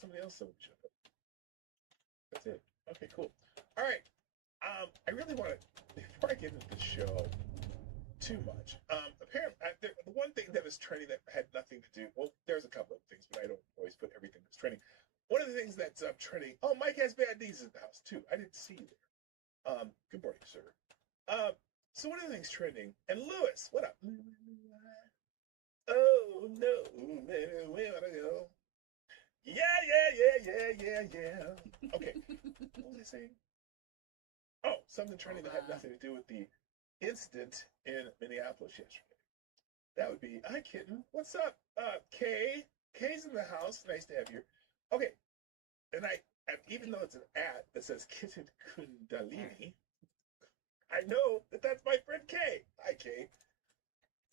somebody else that we should put. That's it. Okay, cool. All right. I really want to, before I get into the show too much, apparently, the one thing that was trending that had nothing to do, well, there's a couple of things, but I don't always put everything that's trending. One of the things that's trending, oh, Mike has bad knees in the house, too. I didn't see you there. Good morning, sir. So one of the things trending, and Lewis, what up? Oh, no, baby, where would I go? Yeah. Okay, what was I saying? Oh, something trending that had nothing to do with the incident in Minneapolis yesterday. That would be, hi, kitten. What's up? Kay. Kay's in the house. Nice to have you. Okay, and even though it's an ad that says Kitten Kundalini, I know that that's my friend Kay. Hi, Kay.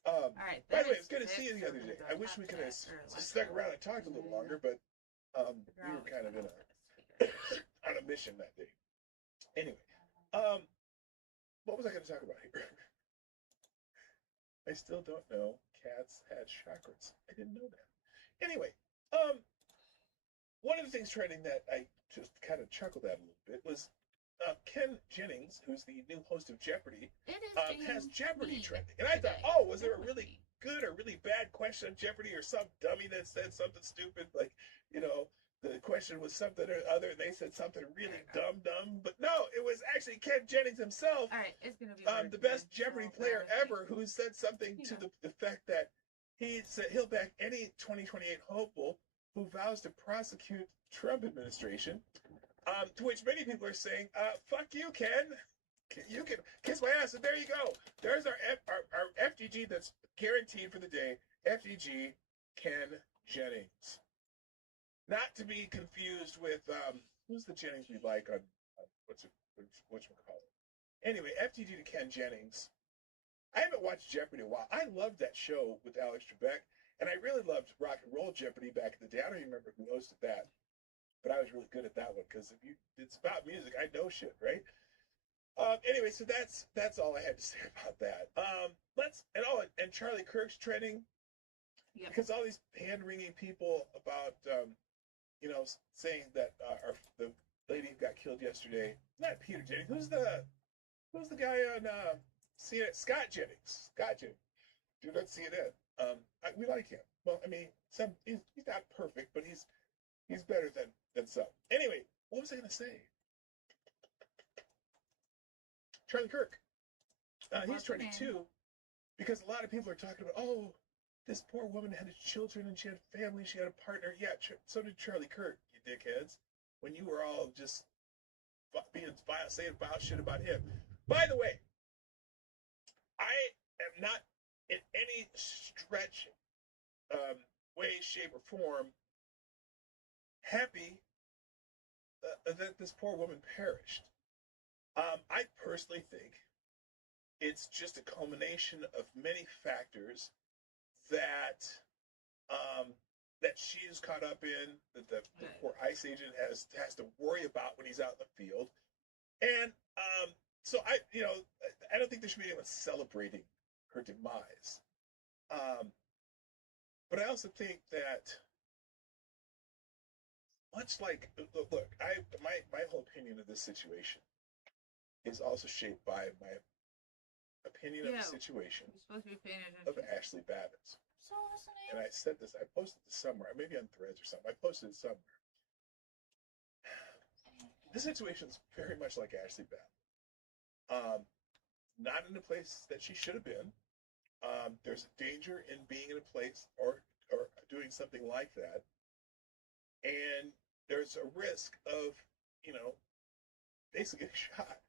All right. By the way, it's good to see you the other day. I wish we could have stuck around and talked a little longer, but we were kind of in on a mission that day. Anyway, what was I going to talk about here? I still don't know. Cats had chakras. I didn't know that. Anyway, one of the things trending that I just kind of chuckled at a little bit was Ken Jennings, who's the new host of Jeopardy, has Jeopardy trending. And I thought, oh, was there a really good or really bad question on Jeopardy, or some dummy that said something stupid, like, you know, the question was something or other, and they said something really dumb. But no, it was actually Ken Jennings himself, all right, it's gonna be the best Jeopardy player ever, who said something to the effect that he said he'll back any 2028 hopeful who vows to prosecute Trump administration. To which many people are saying, fuck you, Ken. You can kiss my ass, and there you go. There's our FGG that's guaranteed for the day. FGG Ken Jennings. Not to be confused with, who's the Jennings we like on whatchamacallit. Anyway, FGG to Ken Jennings. I haven't watched Jeopardy in a while. I loved that show with Alex Trebek, and I really loved Rock and Roll Jeopardy back in the day. I don't even remember who hosted that, but I was really good at that one, because it's about music. I know shit, right? Anyway, so that's all I had to say about that. And Charlie Kirk's trending, because all these hand-wringing people about saying that the lady who got killed yesterday, not Peter Jennings, who's the guy on CNN? Scott Jennings. Do not CNN. We like him. Well, I mean, he's not perfect, but he's better than some. Anyway, what was I going to say? Charlie Kirk. He's trending too, because a lot of people are talking about, oh, this poor woman had children and she had family, she had a partner. Yeah, so did Charlie Kirk, you dickheads, when you were all just saying vile shit about him. By the way, I am not in any stretch, way, shape, or form happy that this poor woman perished. I personally think it's just a culmination of many factors that she's caught up in, that the poor ICE agent has to worry about when he's out in the field. And so I don't think there should be anyone celebrating her demise. But I also think that, much like, look, my whole opinion of this situation is also shaped by my opinion of the situation of Ashley Babbitt. So listening. And I said this, I posted this somewhere, maybe on Threads or something. I posted it somewhere. This situation is very much like Ashley Babbitt. Not in a place that she should have been. There's a danger in being in a place or doing something like that. And there's a risk of, basically getting shot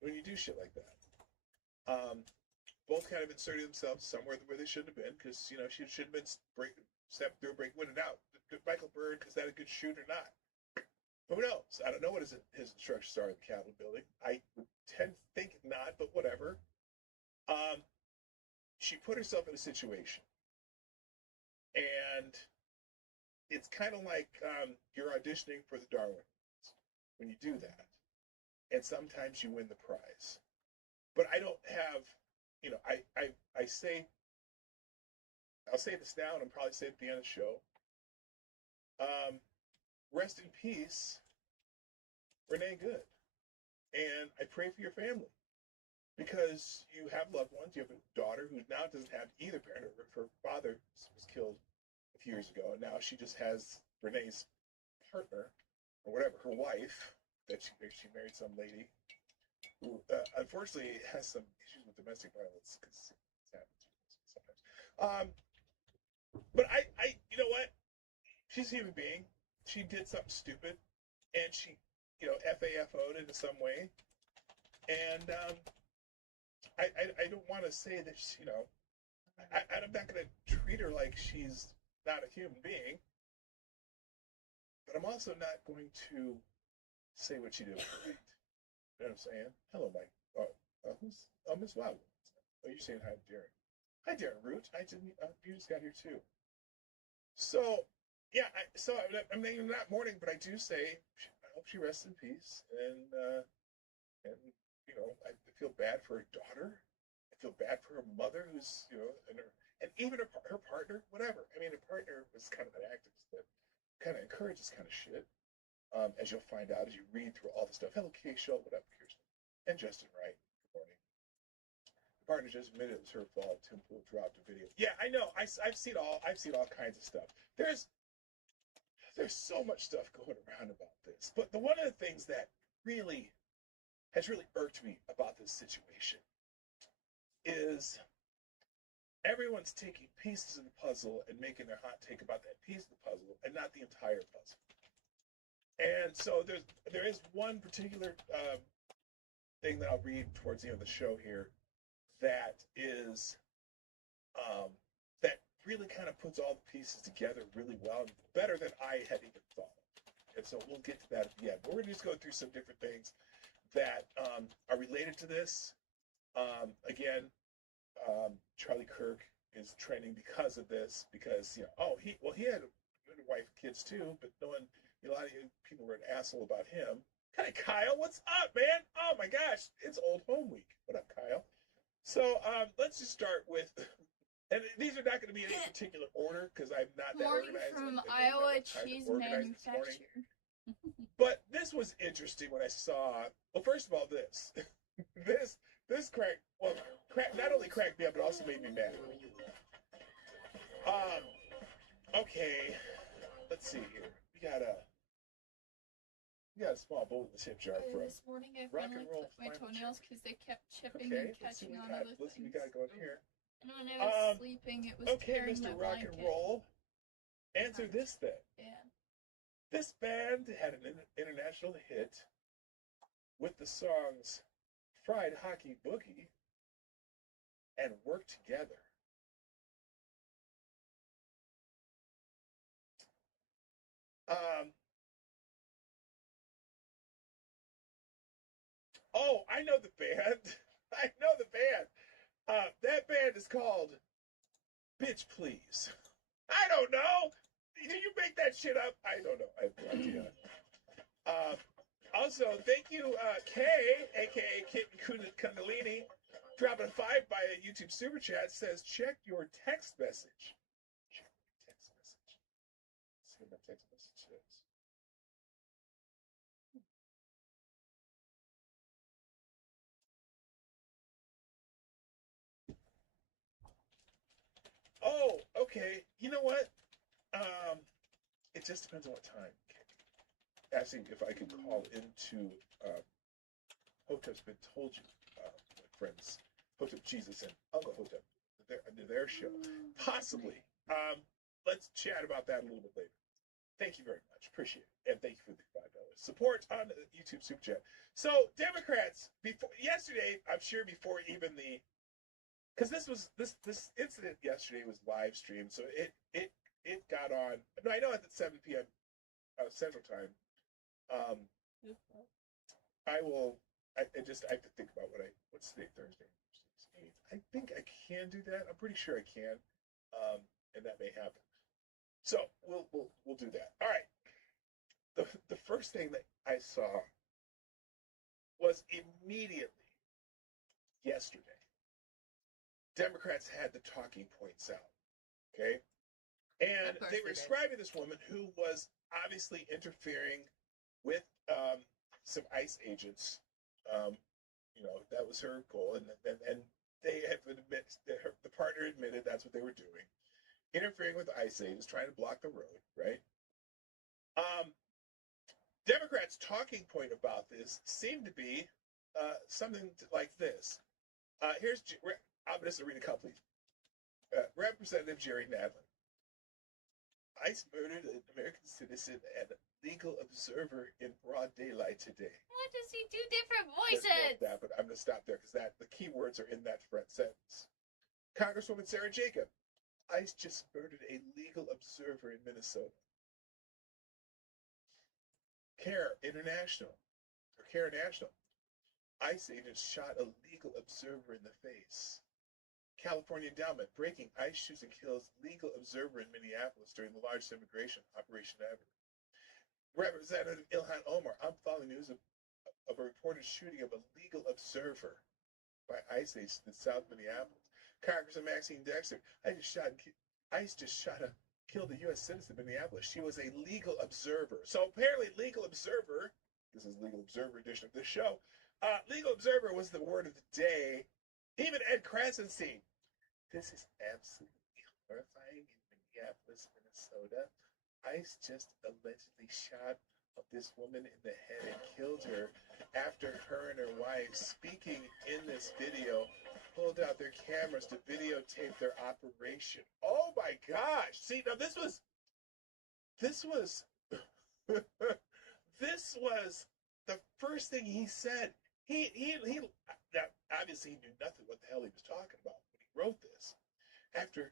when you do shit like that. Both kind of inserted themselves somewhere where they shouldn't have been, because, she should have been stepping through, winning out. Did Michael Byrd, is that a good shoot or not? Who knows? I don't know what his instructions are in the Capitol building. I would tend to think not, but whatever. She put herself in a situation. And it's kind of like you're auditioning for the Darwin Awards when you do that. And sometimes you win the prize. But I don't have, I'll say this now, and I'll probably say it at the end of the show. rest in peace, Renee Good. And I pray for your family because you have loved ones. You have a daughter who now doesn't have either parent. Her father was killed a few years ago, and now she just has Renee's partner, or whatever, her wife, that she married some lady who unfortunately has some issues with domestic violence because it's happened sometimes. But I, you know what? She's a human being. She did something stupid, and she, FAFO'd in some way. And I don't want to say that, I'm not going to treat her like she's not a human being. But I'm also not going to say what she did was right. You know what I'm saying? Hello, Mike. Miss Wow. Oh, you're saying hi, Darren. Hi, Darren Root. You just got here too. So, yeah. I'm not mourning, but I do say I hope she rests in peace. And I feel bad for her daughter. I feel bad for her mother, who's and even her partner, whatever. I mean, her partner was kind of an activist that kind of encourages kind of shit. As you'll find out as you read through all the stuff. Hello, Kay Show. What up, Kirsten? And Justin Wright. Good morning. The partner just admitted it was her fault. Tim Pool dropped a video. Yeah, I know. I've seen all kinds of stuff. There's so much stuff going around about this. But one of the things that has really irked me about this situation is everyone's taking pieces of the puzzle and making their hot take about that piece of the puzzle and not the entire puzzle. And so there is one particular thing that I'll read towards the end of the show here that is that really kind of puts all the pieces together really well, better than I had even thought. And so we'll get to that at the end. But we're going to just go through some different things that are related to this. Again, Charlie Kirk is trending because of this, because he had a wife and kids too, but no one. A lot of people were an asshole about him. Hi, Kyle. What's up, man? Oh, my gosh. It's Old Home Week. What up, Kyle? So let's just start with, and these are not going to be in any particular order because I'm not that organized. From Iowa Cheese Manufacturer. But this was interesting when I saw, well, first of all, this not only cracked me up, but also made me mad. Okay, let's see here. We got a small bowl in the tip jar from this morning I rock and finally roll. clipped my toenails because they kept chipping Okay, and catching on let's other see what things. we got going here. And when I was sleeping, it was Okay, tearing Mr. my Rock blanket. and Roll. Answer this then. Yeah. This band had an international hit with the songs Fried Hockey Boogie and Work Together. Oh, I know the band. I know the band. That band is called Bitch Please. I don't know. Did you make that shit up? I don't know. I have no idea. Also, thank you, Kay, a.k.a. Kitten Kundalini, dropping a 5 by a YouTube Super Chat, says, check your text message. Check your text message. Let's see what my text message says. Oh, okay. You know what? It just depends on what time. Asking if I could call into Hotep's Been Told You, my friends, Hotep Jesus and Uncle Hotep, their show. Possibly. Let's chat about that a little bit later. Thank you very much. Appreciate it. And thank you for the $5 support on the YouTube Super Chat. So, Democrats, yesterday, I'm sure before even because this incident yesterday was live streamed, so it got on. No, I know at 7 p.m. Central Time. I have to think about what's today, Thursday, 16th. I think I can do that. I'm pretty sure I can, and that may happen. So we'll do that. All right. The first thing that I saw was immediately yesterday. Democrats had the talking points out. Okay. And they were describing this woman who was obviously interfering with some ICE agents. You know, that was her goal, and they have admitted, the partner admitted that's what they were doing, interfering with ICE agents, trying to block the road, right? Democrats' talking point about this seemed to be something like this. I'm just going to read a couple. Representative Jerry Nadler. ICE murdered an American citizen and legal observer in broad daylight today. What does he do different voices? That, but I'm going to stop there because the key words are in that front sentence. Congresswoman Sarah Jacob. ICE just murdered a legal observer in Minnesota. CARE National. ICE agents shot a legal observer in the face. California Endowment, breaking ICE shoots and kills legal observer in Minneapolis during the largest immigration operation ever. Representative Ilhan Omar, I'm following news of a reported shooting of a legal observer by ICE agents in South Minneapolis. Congressman Maxine Dexter, ICE just killed a U.S. citizen in Minneapolis. She was a legal observer. So apparently legal observer, this is legal observer edition of this show, legal observer was the word of the day. Even Ed Krasenstein. This is absolutely horrifying in Minneapolis, Minnesota. ICE just allegedly shot this woman in the head and killed her after her and her wife, speaking in this video, pulled out their cameras to videotape their operation. Oh my gosh. See, now this was this was the first thing he said. He now, obviously he knew nothing what the hell he was talking about when he wrote this. After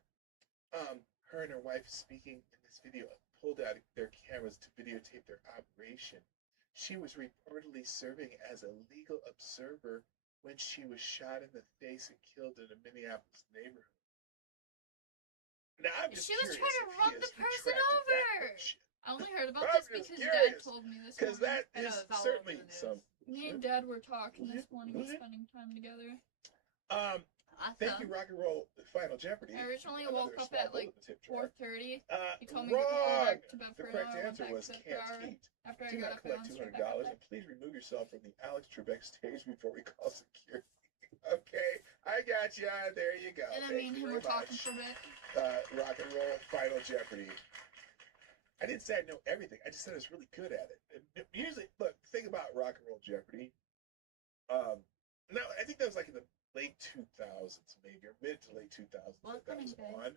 her and her wife speaking in this video pulled out their cameras to videotape their operation, she was reportedly serving as a legal observer when she was shot in the face and killed in a Minneapolis neighborhood. Now, I'm just she was curious trying to run the person over. I only heard about this because Dad told me this morning. Because that is certainly some... Me and Dad were talking this morning, spending time together. Thank you, Rock and Roll Final Jeopardy. I originally woke up at like 4:30. You told me wrong! to go back to bed The for correct an hour. answer was can't eat. After I Do got not up collect $200 and please remove yourself from the Alex Trebek stage before we call security. Okay, I got you. There you go. And then me and him were talking for a bit. Rock and Roll Final Jeopardy. I didn't say I know everything. I just said I was really good at it. And usually, look, think about Rock and Roll Jeopardy. No, I think that was like in the late 2000s, maybe, or mid to late 2000s. That was on.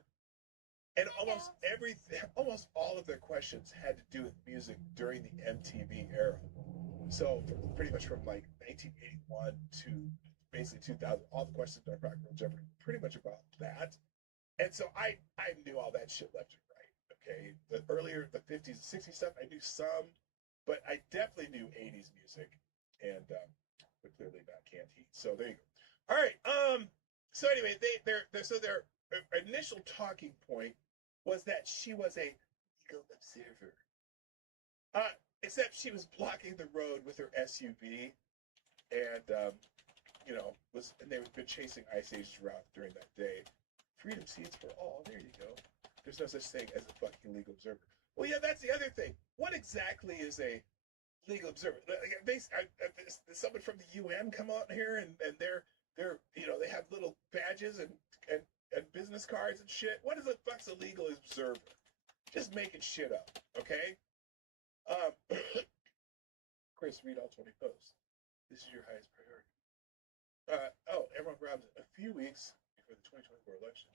And almost all of their questions had to do with music during the MTV era. So pretty much from like 1981 to basically 2000, all the questions on Rock and Roll Jeopardy were pretty much about that. And so I knew all that shit left and right. Okay, the 50s and 60s stuff, I knew some, but I definitely knew 80s music, and but clearly not Can't Heat. So there you go. All right. So anyway, their initial talking point was that she was a legal observer. Except she was blocking the road with her SUV, and they've been chasing ICE agents around during that day. Freedom seats for all. There you go. There's no such thing as a fucking legal observer. Well, yeah, that's the other thing. What exactly is a legal observer? Someone from the UN come out here and they're they have little badges and business cards and shit. What the fuck's a legal observer? Just making shit up, okay? Chris, read all 20 posts. This is your highest priority. Everyone grabs a few weeks before the 2024 elections.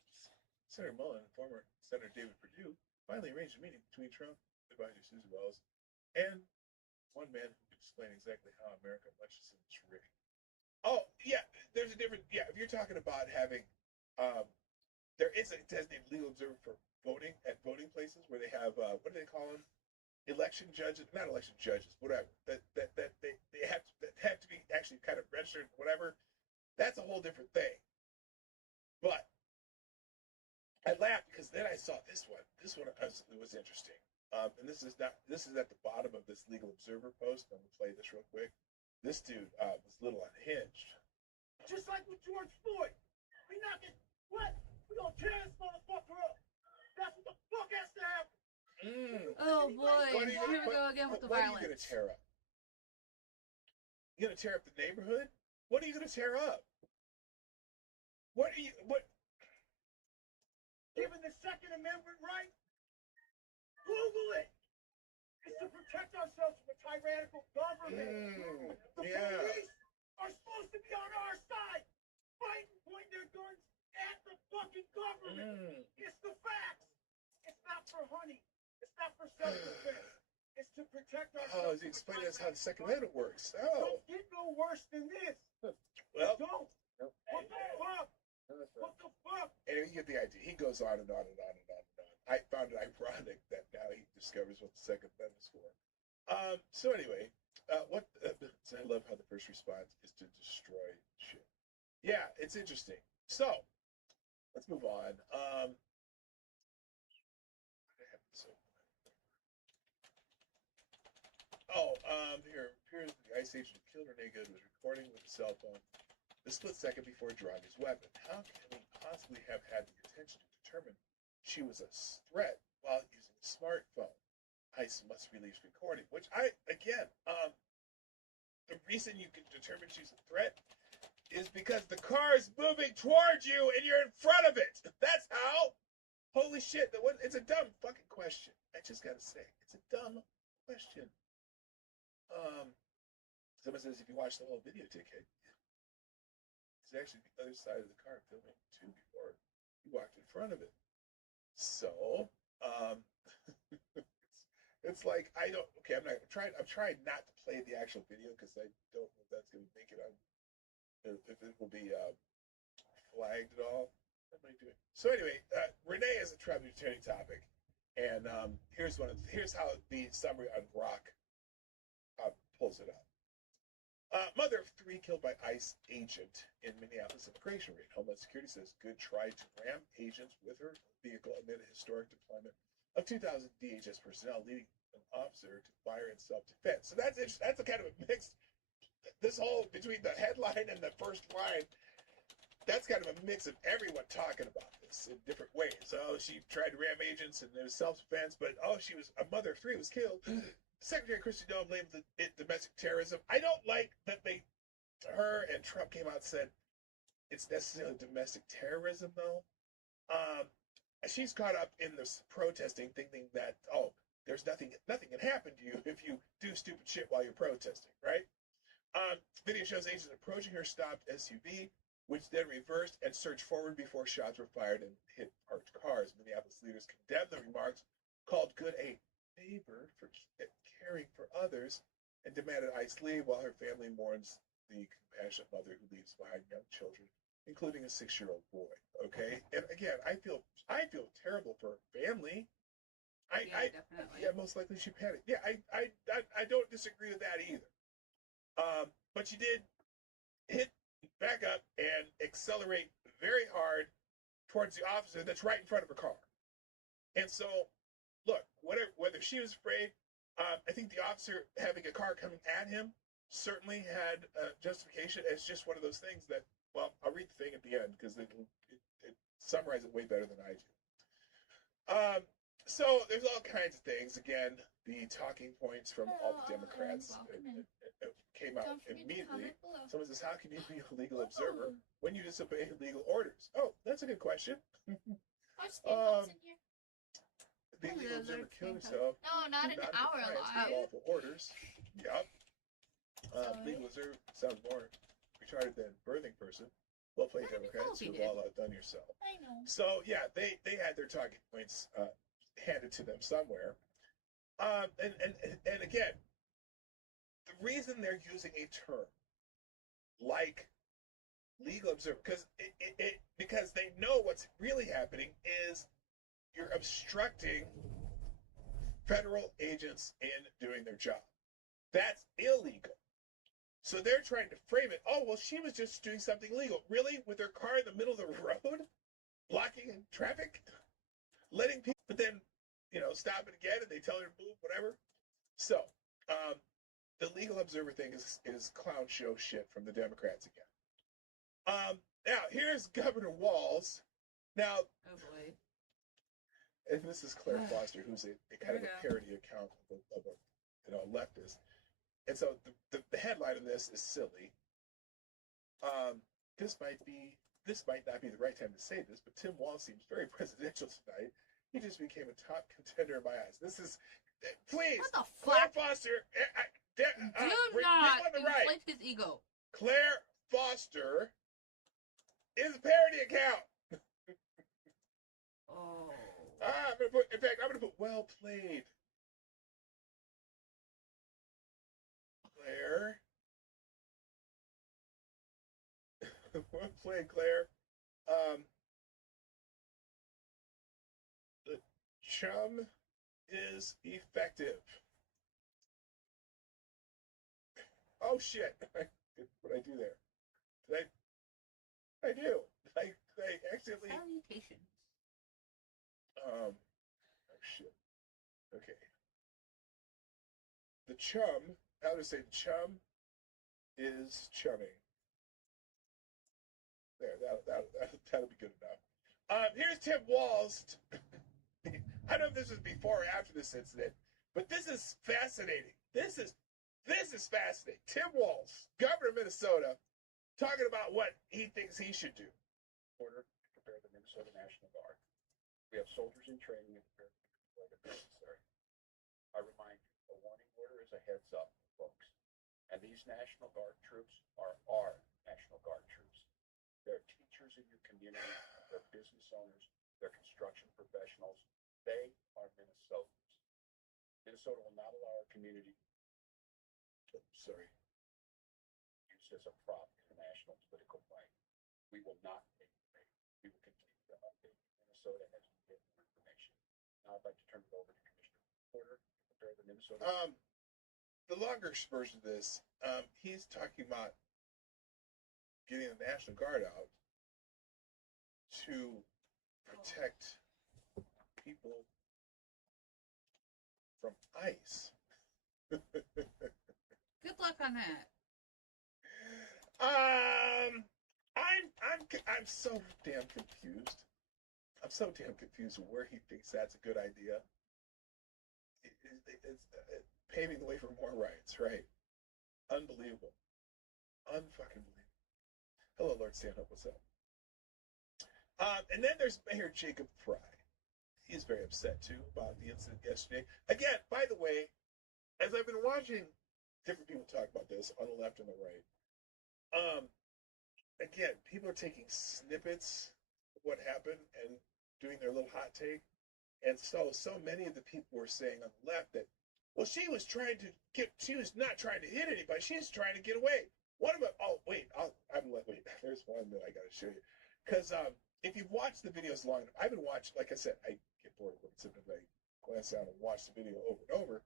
Senator Mullen and former Senator David Perdue finally arranged a meeting between Trump advisor Susan Wells and one man who could explain exactly how American election system is rigged. Oh, yeah, there's a different, if you're talking about having, there is a designated legal observer for voting at voting places where they have, what do they call them? Election judges, not election judges, whatever, that they have to be actually kind of registered, whatever. That's a whole different thing. But I laughed because then I saw this one. This one was interesting. And this is at the bottom of this legal observer post. I'm gonna play this real quick. This dude was a little unhinged. Just like with George Floyd. We knocking what? We gonna tear this motherfucker up. That's what the fuck has to happen. Oh boy, here we go again with the violence. What are you gonna tear up? You gonna tear up the neighborhood? What are you gonna tear up? What? Given the Second Amendment right, Google it. It's to protect ourselves from a tyrannical government. The police are supposed to be on our side, fighting, pointing their guns at the fucking government. It's the facts. It's not for honey. It's not for self-defense. It's to protect ourselves. Oh, he explained us how the Second Amendment works. Oh. Don't get no worse than this. Well, don't. What the fuck? What the fuck? And you get the idea. He goes on and on and on and on and on. I found it ironic that now he discovers what the Second Amendment's for. So anyway, I love how the first response is to destroy shit. Yeah, it's interesting. So let's move on. Here's the Ice Agent who killed Renee Good was recording with a cell phone the split second before drawing his weapon. How can he possibly have had the intention to determine she was a threat while using a smartphone? ICE must release recording, which the reason you can determine she's a threat is because the car is moving towards you and you're in front of it. That's how. Holy shit, it's a dumb fucking question. I just gotta say, it's a dumb question. Someone says if you watch the whole video, dickhead, it's actually the other side of the car filming too before you walked in front of it. So, it's like I'm trying not to play the actual video because I don't know if that's going to make it on, if it will be flagged at all. What am I doing? So anyway, Renee is a tributary topic, and here's how the summary on Grok pulls it up. Mother of 3 killed by ICE agent in Minneapolis immigration raid. Homeland Security says Good tried to ram agents with her vehicle amid a historic deployment of 2,000 DHS personnel, leading an officer to fire in self-defense. So that's interesting. That's a kind of a mixed. This whole between the headline and the first line, that's kind of a mix of everyone talking about this in different ways. Oh, she tried to ram agents and it was self-defense, but she was a mother of 3 was killed. Secretary Kristi Noem blamed it domestic terrorism. I don't like that her and Trump came out and said it's necessarily domestic terrorism, though. She's caught up in this protesting, thinking that, there's nothing can happen to you if you do stupid shit while you're protesting, right? Video shows agents approaching her stopped SUV, which then reversed and surged forward before shots were fired and hit parked cars. Minneapolis leaders condemned the remarks, called Good a favor for caring for others, and demanded ICE leave while her family mourns the compassionate mother who leaves behind young children, including a 6-year-old boy. Okay, and again, I feel terrible for her family. Definitely. Most likely she panicked. Yeah, I don't disagree with that either. But she did hit back up and accelerate very hard towards the officer that's right in front of her car. And so, look, whether she was afraid, I think the officer having a car coming at him certainly had justification. It's just one of those things that, well, I'll read the thing at the end because it summarizes it way better than I do. So there's all kinds of things. Again, the talking points from all the Democrats came out immediately. Someone says, how can you be a legal observer when you disobey legal orders? Oh, that's a good question. The legal observer killed herself. No, not in our lives. Lawful orders. Yep. Legal observer sounds more retarded than birthing person. Well played, Democrats. You've all outdone yourself. I know. So yeah, they had their talking points handed to them somewhere. And again, the reason they're using a term like legal observer, because they know what's really happening is you're obstructing federal agents in doing their job. That's illegal. So they're trying to frame it. Oh, well, she was just doing something illegal. Really? With her car in the middle of the road? Blocking traffic? Letting people, but then, stop it again and they tell her to move, whatever. So, the legal observer thing is clown show shit from the Democrats again. Now, here's Governor Walz. Now, oh boy. and this is Claire Foster, who's a kind of a parody account of a leftist. And so the headline of this is silly. This might not be the right time to say this, but Tim Walz seems very presidential tonight. He just became a top contender in my eyes. This is, please, What the Claire fuck? Foster. Do not inflate his ego. Claire Foster is a parody account. Oh. I'm gonna put well played. Claire. Well played, Claire. The chum is effective. Oh shit! What did I do there? I do. I accidentally. Salutations. Oh shit. Okay. The chum. How to say the chum is chumming. There, that'll be good enough. Here's Tim Walz. I don't know if this was before or after this incident, but this is fascinating. This is fascinating. Tim Walz, governor of Minnesota, talking about what he thinks he should do. Order to prepare the Minnesota National Guard. We have soldiers in training and prepare for the necessary. I remind you, a warning order is a heads up, folks. And these National Guard troops are our National Guard troops. They're teachers in your community, they're business owners, they're construction professionals. They are Minnesotans. Minnesota will not allow our community used as a prop in the national political fight. We will not take the bait. We will continue to update Minnesota as we get more information. Now I'd like to turn it over to Commissioner Porter to prepare the Minnesota. The longer version of this, he's talking about getting the National Guard out to protect people from ICE. Good luck on that. I'm so damn confused. I'm so damn confused where he thinks that's a good idea. It's paving the way for more riots, right? Unbelievable. Unfucking believable. Hello, Lord Stanhope. What's up? And then there's Mayor Jacob Fry. He's very upset, too, about the incident yesterday. Again, by the way, as I've been watching different people talk about this on the left and the right, again, people are taking snippets of what happened and doing their little hot take. And so many of the people were saying on the left that, well, she was not trying to hit anybody. She was trying to get away. One of them, wait, there's one that I got to show you. Because if you've watched the videos long enough, I've been watching, like I said, I get bored with it. Sometimes I glance down and watch the video over and over.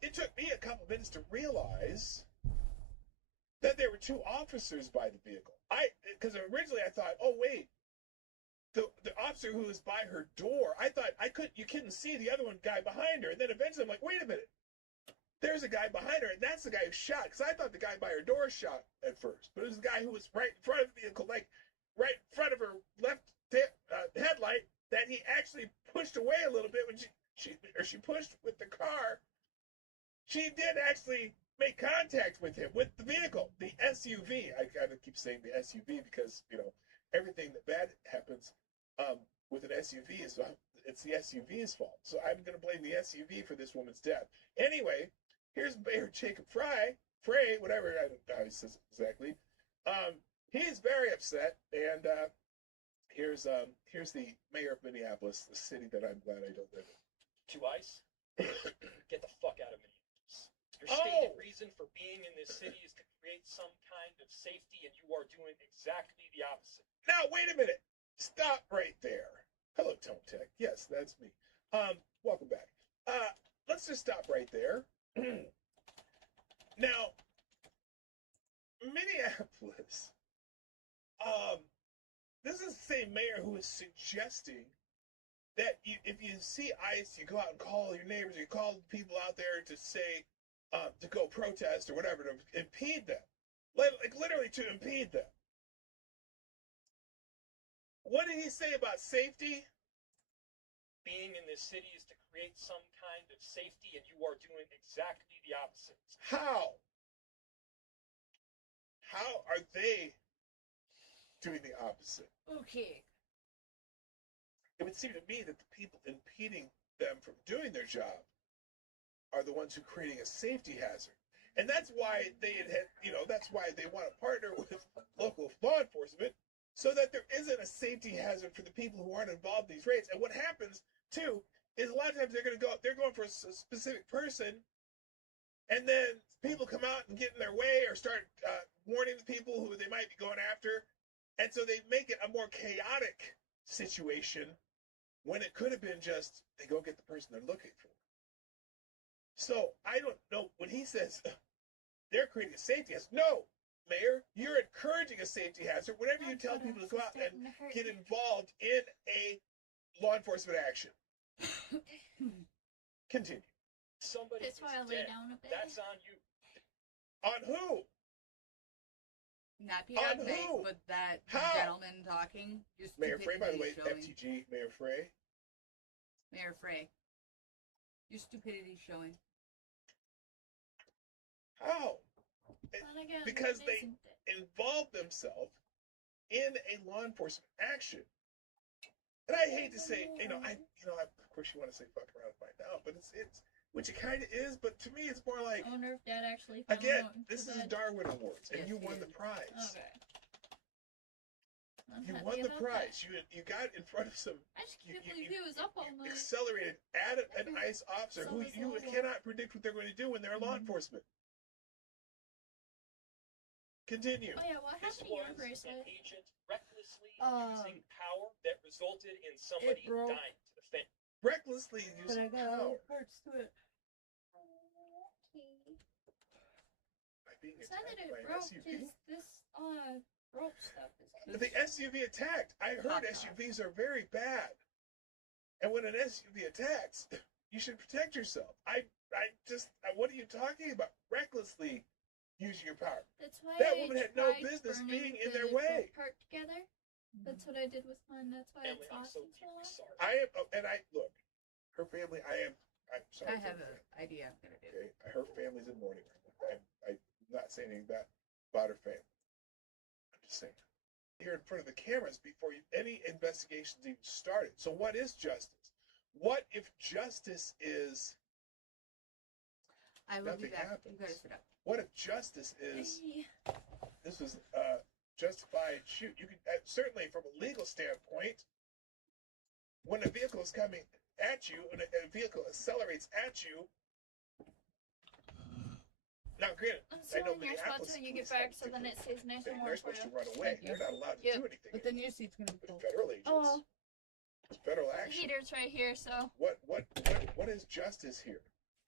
It took me a couple minutes to realize that there were two officers by the vehicle. Because originally I thought, oh wait, the officer who was by her door, I thought you couldn't see the other guy behind her. And then eventually I'm like, wait a minute, there's a guy behind her, and that's the guy who shot. Because I thought the guy by her door shot at first, but it was the guy who was right in front of the vehicle, like right in front of her left headlight, that he actually pushed away a little bit when she pushed with the car. She did actually make contact with him, with the vehicle, the SUV. I gotta keep saying the SUV because, everything that bad happens with an SUV it's the SUV's fault. So I'm gonna blame the SUV for this woman's death. Anyway, here's Mayor Jacob Frey, whatever, I don't know how he says it exactly. He's very upset, and here's the mayor of Minneapolis, the city that I'm glad I don't live in. To ICE, get the fuck out of Minneapolis. Your stated reason for being in this city is to create some kind of safety, and you are doing exactly the opposite. Now, wait a minute. Stop right there. Hello, Tone Tech. Yes, that's me. Welcome back. Let's just stop right there. Now, Minneapolis, this is the same mayor who is suggesting that if you see ICE, you go out and call your neighbors, you call people out there to say, to go protest or whatever, to impede them. Like literally to impede them. What did he say about safety? being in this city is to create some kind of safety, and you are doing exactly the opposite. How? How are they doing the opposite? Okay. It would seem to me that the people impeding them from doing their job are the ones who are creating a safety hazard. And that's why that's why they want to partner with local law enforcement, so that there isn't a safety hazard for the people who aren't involved in these raids. And what happens too is a lot of times they're going for a specific person, and then people come out and get in their way or start warning the people who they might be going after, and so they make it a more chaotic situation when it could have been just they go get the person they're looking for. So I don't know when he says they're creating a safety hazard. No, Mayor, you're encouraging a safety hazard whenever you tell people to go out and get involved in a law enforcement action. Continue. Somebody That's why I lay down a bit. That's on you. On who? Not On PdawgKnight, who? but that How? gentleman talking. Your Mayor Frey, by the way, stupidity showing. FTG, Mayor Frey. Mayor Frey. Your stupidity showing. How? But again, Because it they isn't it. involve themselves in a law enforcement action. And I hate to say, of course you want to say fuck around and find out, but it's which it kind of is, but to me it's more like, I wonder if Dad actually found again, out this is that- Darwin Awards, and Yes, you it won the is. prize. Okay. I'm You happy won the about prize. that. You got in front of some I just can't you- believe he was up all night. accelerated at an ICE officer who Sounds you horrible. cannot predict what they're going to do when they're law enforcement. Continue. Oh yeah, what This happened to your was bracelet? an agent recklessly Um, using power that resulted in somebody broke. dying to the family. Recklessly But I using got power all parts to it. by being It's not that attacked it by an broke, SUV. it's this rope stuff is The SUV attacked. I heard SUVs are very bad. And when an SUV attacks, you should protect yourself. What are you talking about? Recklessly using your power. That's why That I woman had no tried business burning being in the their way. go-kart together. That's what I did with mine. That's why Family, it's I'm so awesome. deeply sorry. Look, her family, I'm sorry. I for have her an family, idea I'm going to do. Okay, her family's in mourning right now. I'm not saying anything about her family. I'm just saying. Here in front of the cameras before any investigations even started. So what is justice? What if justice is I will be nothing back. happens? You gotta sit up. What if justice is Hey, this was justified shoot? You could certainly from a legal standpoint, when a vehicle is coming at you and a vehicle accelerates at you. Now, granted, I'm I know throwing your spots Minneapolis when you get police have back so then it stays nice and warm they're for supposed to you. run away. Thank you. They're not allowed to Yep. do anything. But then your seat's going to be But cold. federal agents, Oh, federal the action. heater's right here, so. What is justice here?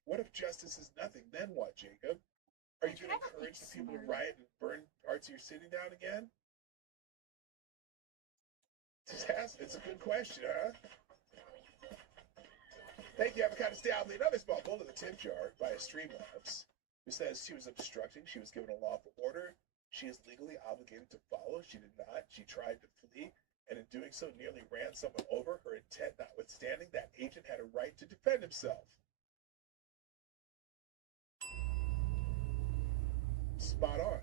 What if justice is nothing? Then what, Jacob? Are you going to Try to think encourage the people to smarter. riot and burn parts of your city down again? It's a good question, huh? Thank you, Avocado Stay out. Another small bowl of the tip jar by a Streamlabs, who says she was obstructing. She was given a lawful order. She is legally obligated to follow. She did not. She tried to flee, and in doing so, nearly ran someone over. Her intent notwithstanding, that agent had a right to defend himself. Spot on.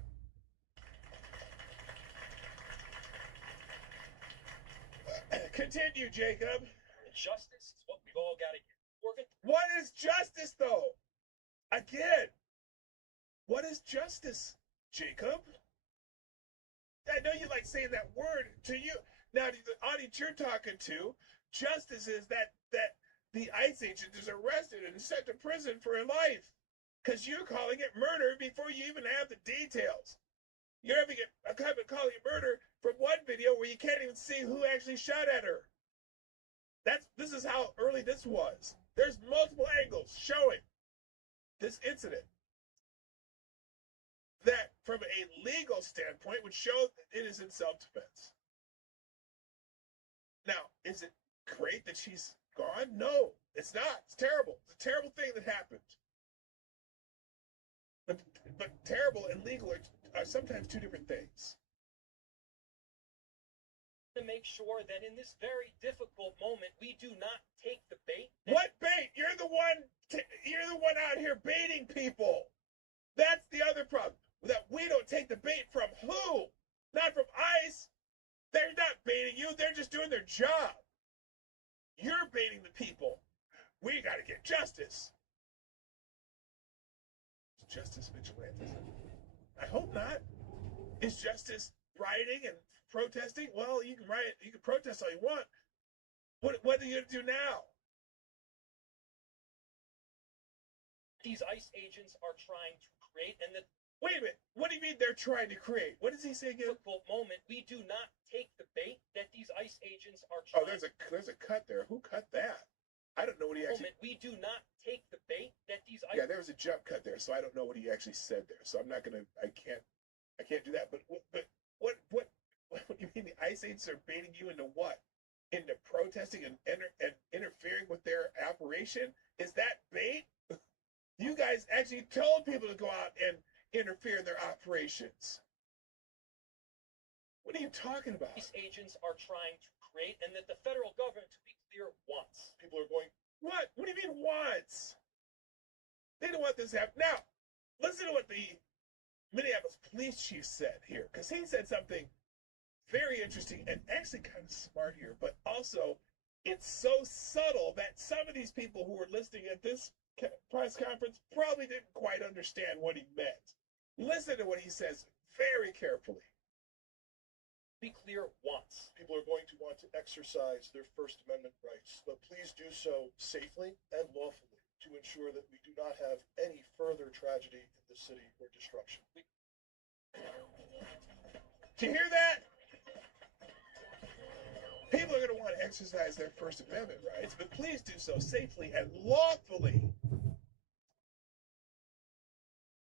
Continue, Jacob. And justice is what we've all got to get. Working. What is justice, though? Again, what is justice, Jacob? I know you like saying that word. To you, now the audience you're talking to, justice is that the ICE agent is arrested and sent to prison for life because you're calling it murder before you even have the details. You're having calling it murder from one video where you can't even see who actually shot at her. This is how early this was. There's multiple angles showing this incident that, from a legal standpoint, would show that it is in self-defense. Now, is it great that she's gone? No, it's not. It's terrible. It's a terrible thing that happened. But terrible and legal are sometimes two different things. to make sure that in this very difficult moment, we do not take the bait. What bait? You're the one out here baiting people. That's the other problem. That we don't take the bait from who? Not from ICE. They're not baiting you. They're just doing their job. You're baiting the people. We got to get justice. Is justice vigilantism? I hope not. Is justice rioting and protesting? Well, you can riot, you can protest all you want. What are you going to do now? These ICE agents are trying to create, and the Wait a minute. What do you mean they're trying to create? What does he say again? difficult moment, we do not take the bait that these ICE agents are Oh, trying. there's a cut there. Who cut that? I don't know what he actually. Moment, we do not take the bait that these ICE. Yeah, there was a jump cut there, so I don't know what he actually said there. So I'm not gonna. I can't do that. But what do you mean the ICE agents are baiting you into what? Into protesting and interfering with their operation? Is that bait? You guys actually told people to go out and interfere in their operations. What are you talking about? These agents are trying to create, and that the federal government, to be clear, wants. People are going, What? What do you mean once? They don't want this to happen. Now, listen to what the Minneapolis police chief said here, because he said something very interesting and actually kind of smart here, but also it's so subtle that some of these people who were listening at this press conference probably didn't quite understand what he meant. Listen to what he says very carefully. Be clear, wants. people are going to want to exercise their First Amendment rights, but please do so safely and lawfully to ensure that we do not have any further tragedy in the city or destruction. Do you hear that? People are going to want to exercise their First Amendment rights, but please do so safely and lawfully.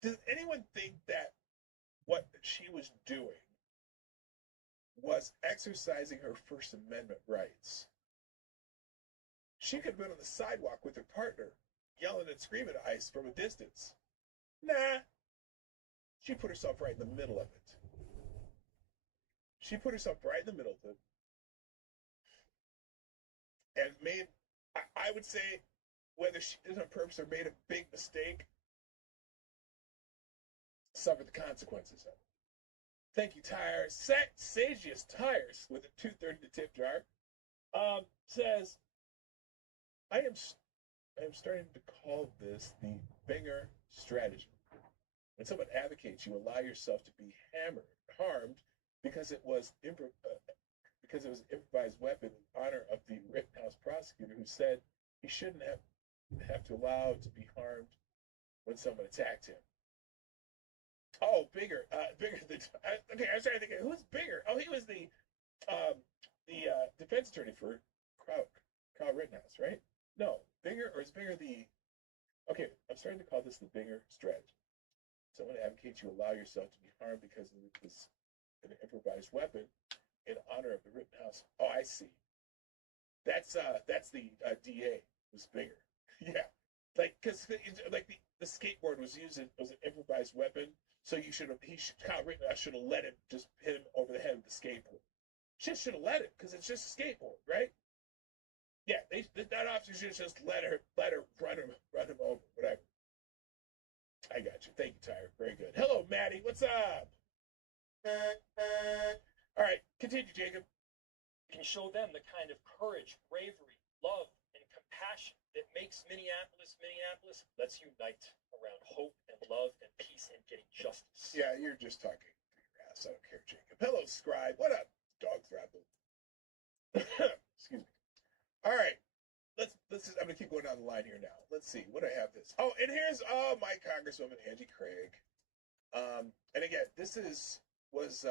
Does anyone think that what she was doing was exercising her First Amendment rights? She could have been on the sidewalk with her partner, yelling and screaming at ICE from a distance. Nah. She put herself right in the middle of it. She put herself right in the middle of it. And made, I would say, whether she did it on purpose or made a big mistake, suffered the consequences of it. Thank you, Tires. Sagius Tires, with a 230 the tip jar, says, I am starting to call this the Binger strategy. When someone advocates, you allow yourself to be harmed because it was an improvised weapon in honor of the Rittenhouse prosecutor who said he shouldn't have to allow to be harmed when someone attacked him. Oh, Bigger. Okay, I was trying to think. Who's Bigger? Oh, he was the defense attorney for Kyle Rittenhouse, right? No, Bigger, or is Bigger the? Okay, I'm starting to call this the Bigger strategy. Someone advocates you allow yourself to be harmed because of this an improvised weapon in honor of the Rittenhouse. Oh, I see. That's the DA was Bigger. Yeah, because the skateboard was an improvised weapon. So Kyle Rittenhouse should have let him just hit him over the head with the skateboard. Just should have let it because it's just a skateboard, right? Yeah, that officer should have just let her run him over, whatever. I got you. Thank you, Tyre. Very good. Hello, Maddie. What's up? All right, continue, Jacob. Can show them the kind of courage, bravery, love, and compassion that makes Minneapolis. Let's unite around hope and love and peace and getting justice. Yeah, you're just talking your ass. I don't care, Jacob. Hello, Scribe. What up, dog thrapple? Excuse me. All right. I'm gonna keep going down the line here now. Let's see. What do I have this? Oh, and here's my Congresswoman Angie Craig. And again, this was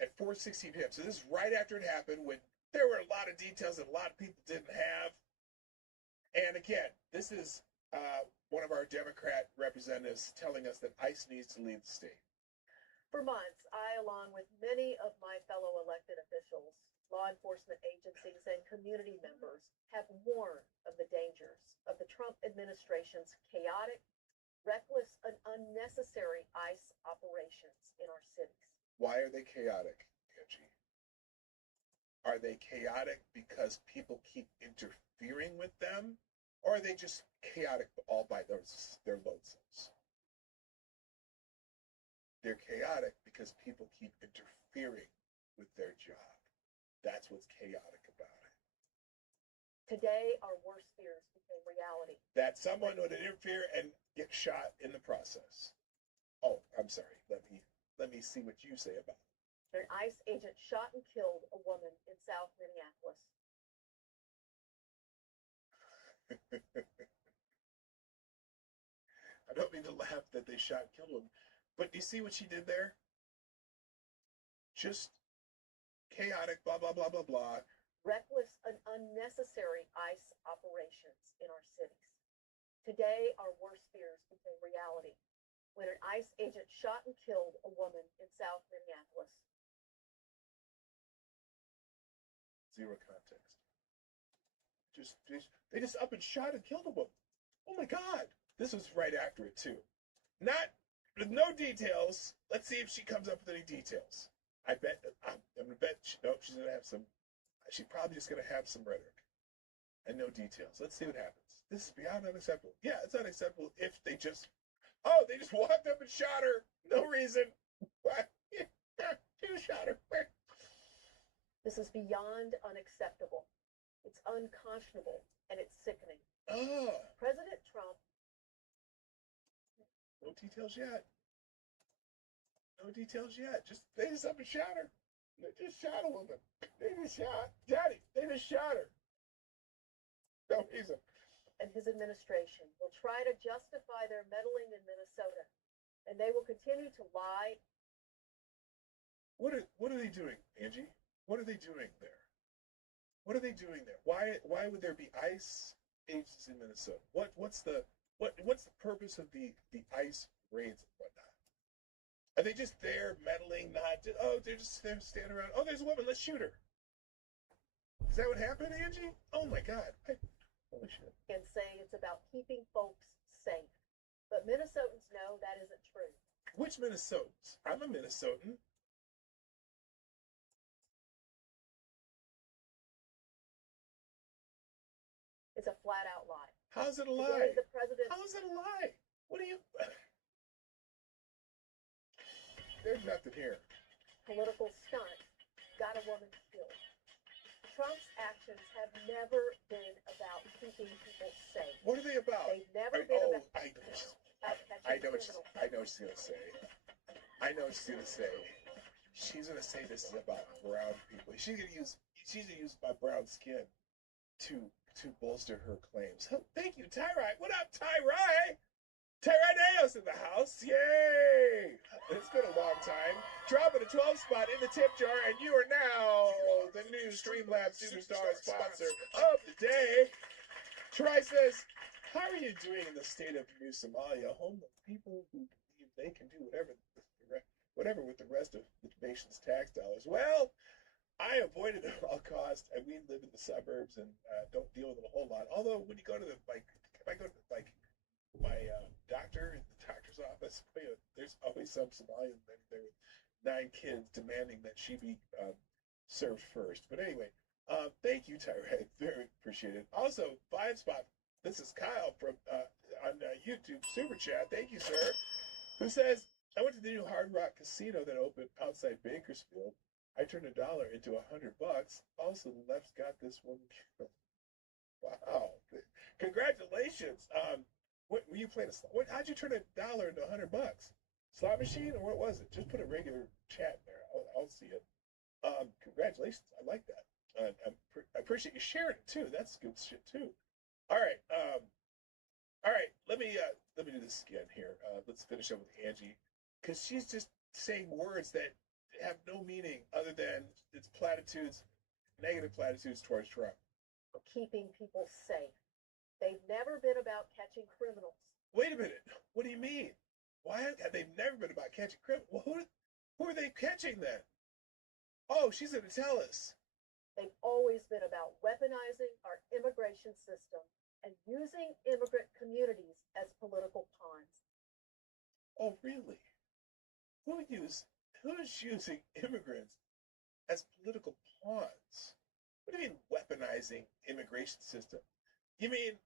at 4:16 p.m. So this is right after it happened, when there were a lot of details that a lot of people didn't have. And again, this is one of our Democrat representatives telling us that ICE needs to leave the state. For months, I, along with many of my fellow elected officials, law enforcement agencies, and community members, have warned of the dangers of the Trump administration's chaotic, reckless, and unnecessary ICE operations in our cities. Why are they chaotic, Angie? Are they chaotic because people keep interfering with them? Or are they just chaotic all by their lonesomes? They're chaotic because people keep interfering with their job. That's what's chaotic about it. Today, our worst fears became reality. That someone would interfere and get shot in the process. Oh, I'm sorry. Let me see what you say about it. An ICE agent shot and killed a woman in South Minneapolis. I don't mean to laugh that they shot and killed him, but do you see what she did there? Just chaotic, blah, blah, blah, blah, blah. Reckless and unnecessary ICE operations in our cities. Today, our worst fears became reality when an ICE agent shot and killed a woman in South Minneapolis. Zero context. They just up and shot and killed a woman. Oh my God. This was right after it too. Not with no details. Let's see if she comes up with any details. I'm gonna bet. Nope, she's gonna have some. She's probably just gonna have some rhetoric and no details. Let's see what happens. This is beyond unacceptable. Yeah, it's unacceptable if they just. Oh, they just walked up and shot her. No reason. What? Who shot her? This is beyond unacceptable. It's unconscionable and it's sickening. Oh. President Trump. No details yet. No details yet. They just up and shot her. They just shot a woman. They just shot Daddy. They just shot her. No reason. And his administration will try to justify their meddling in Minnesota, and they will continue to lie. What are they doing, Angie? What are they doing there? What are they doing there? Why would there be ICE agents in Minnesota? What's the purpose of the ICE raids and whatnot? Are they just there meddling? They're just there standing around. Oh, there's a woman. Let's shoot her. Is that what happened, Angie? Oh my God. Holy shit. And saying it's about keeping folks safe. But Minnesotans know that isn't true. Which Minnesotans? I'm a Minnesotan. It's a flat out lie. How's it a lie? Today, the president. How is it a lie? What do you... There's nothing here. Political stunt got a woman killed. Trump's actions have never been about keeping people safe. What are they about? They've never been about I know what she's going to say. I know what she's going to say. She's going to say this is about brown people. She's going to use my brown skin to bolster her claims. Oh, thank you, Tyrai. What up, Tyrai? Tyrai Deos in the house. Yay! It's been a long time. Dropping a 12 spot in the tip jar, and you are now the new Streamlabs Superstar sponsor of the day. Tyrai says, how are you doing in the state of New Somalia? Home of people who believe they can do whatever with the rest of the nation's tax dollars. Well, I avoid it at all costs, and we live in the suburbs and don't deal with it a whole lot. Although when you go to if I go to my doctor in the doctor's office, there's always some Somalian lady there with 9 kids demanding that she be served first. But anyway, thank you, Tyra. Very appreciated. Also, 5 spot. This is Kyle from on YouTube Super Chat. Thank you, sir. Who says, I went to the new Hard Rock Casino that opened outside Bakersfield. I turned $1 into $100. Also, the left's got this one killed. Wow! Congratulations. What were you playing? How'd you turn $1 into $100? Slot machine, or what was it? Just put a regular chat in there. I'll see it. Congratulations. I like that. I appreciate you sharing it too. That's good shit too. All right. All right. Let me do this again here. Let's finish up with Angie, because she's just saying words that have no meaning other than it's platitudes, negative platitudes towards Trump. Keeping people safe. They've never been about catching criminals. Wait a minute. What do you mean? Why have they never been about catching criminals? Well, who are they catching then? Oh, she's going to tell us. They've always been about weaponizing our immigration system and using immigrant communities as political pawns. Oh, really? Who's using immigrants as political pawns. What do you mean weaponizing immigration system? You mean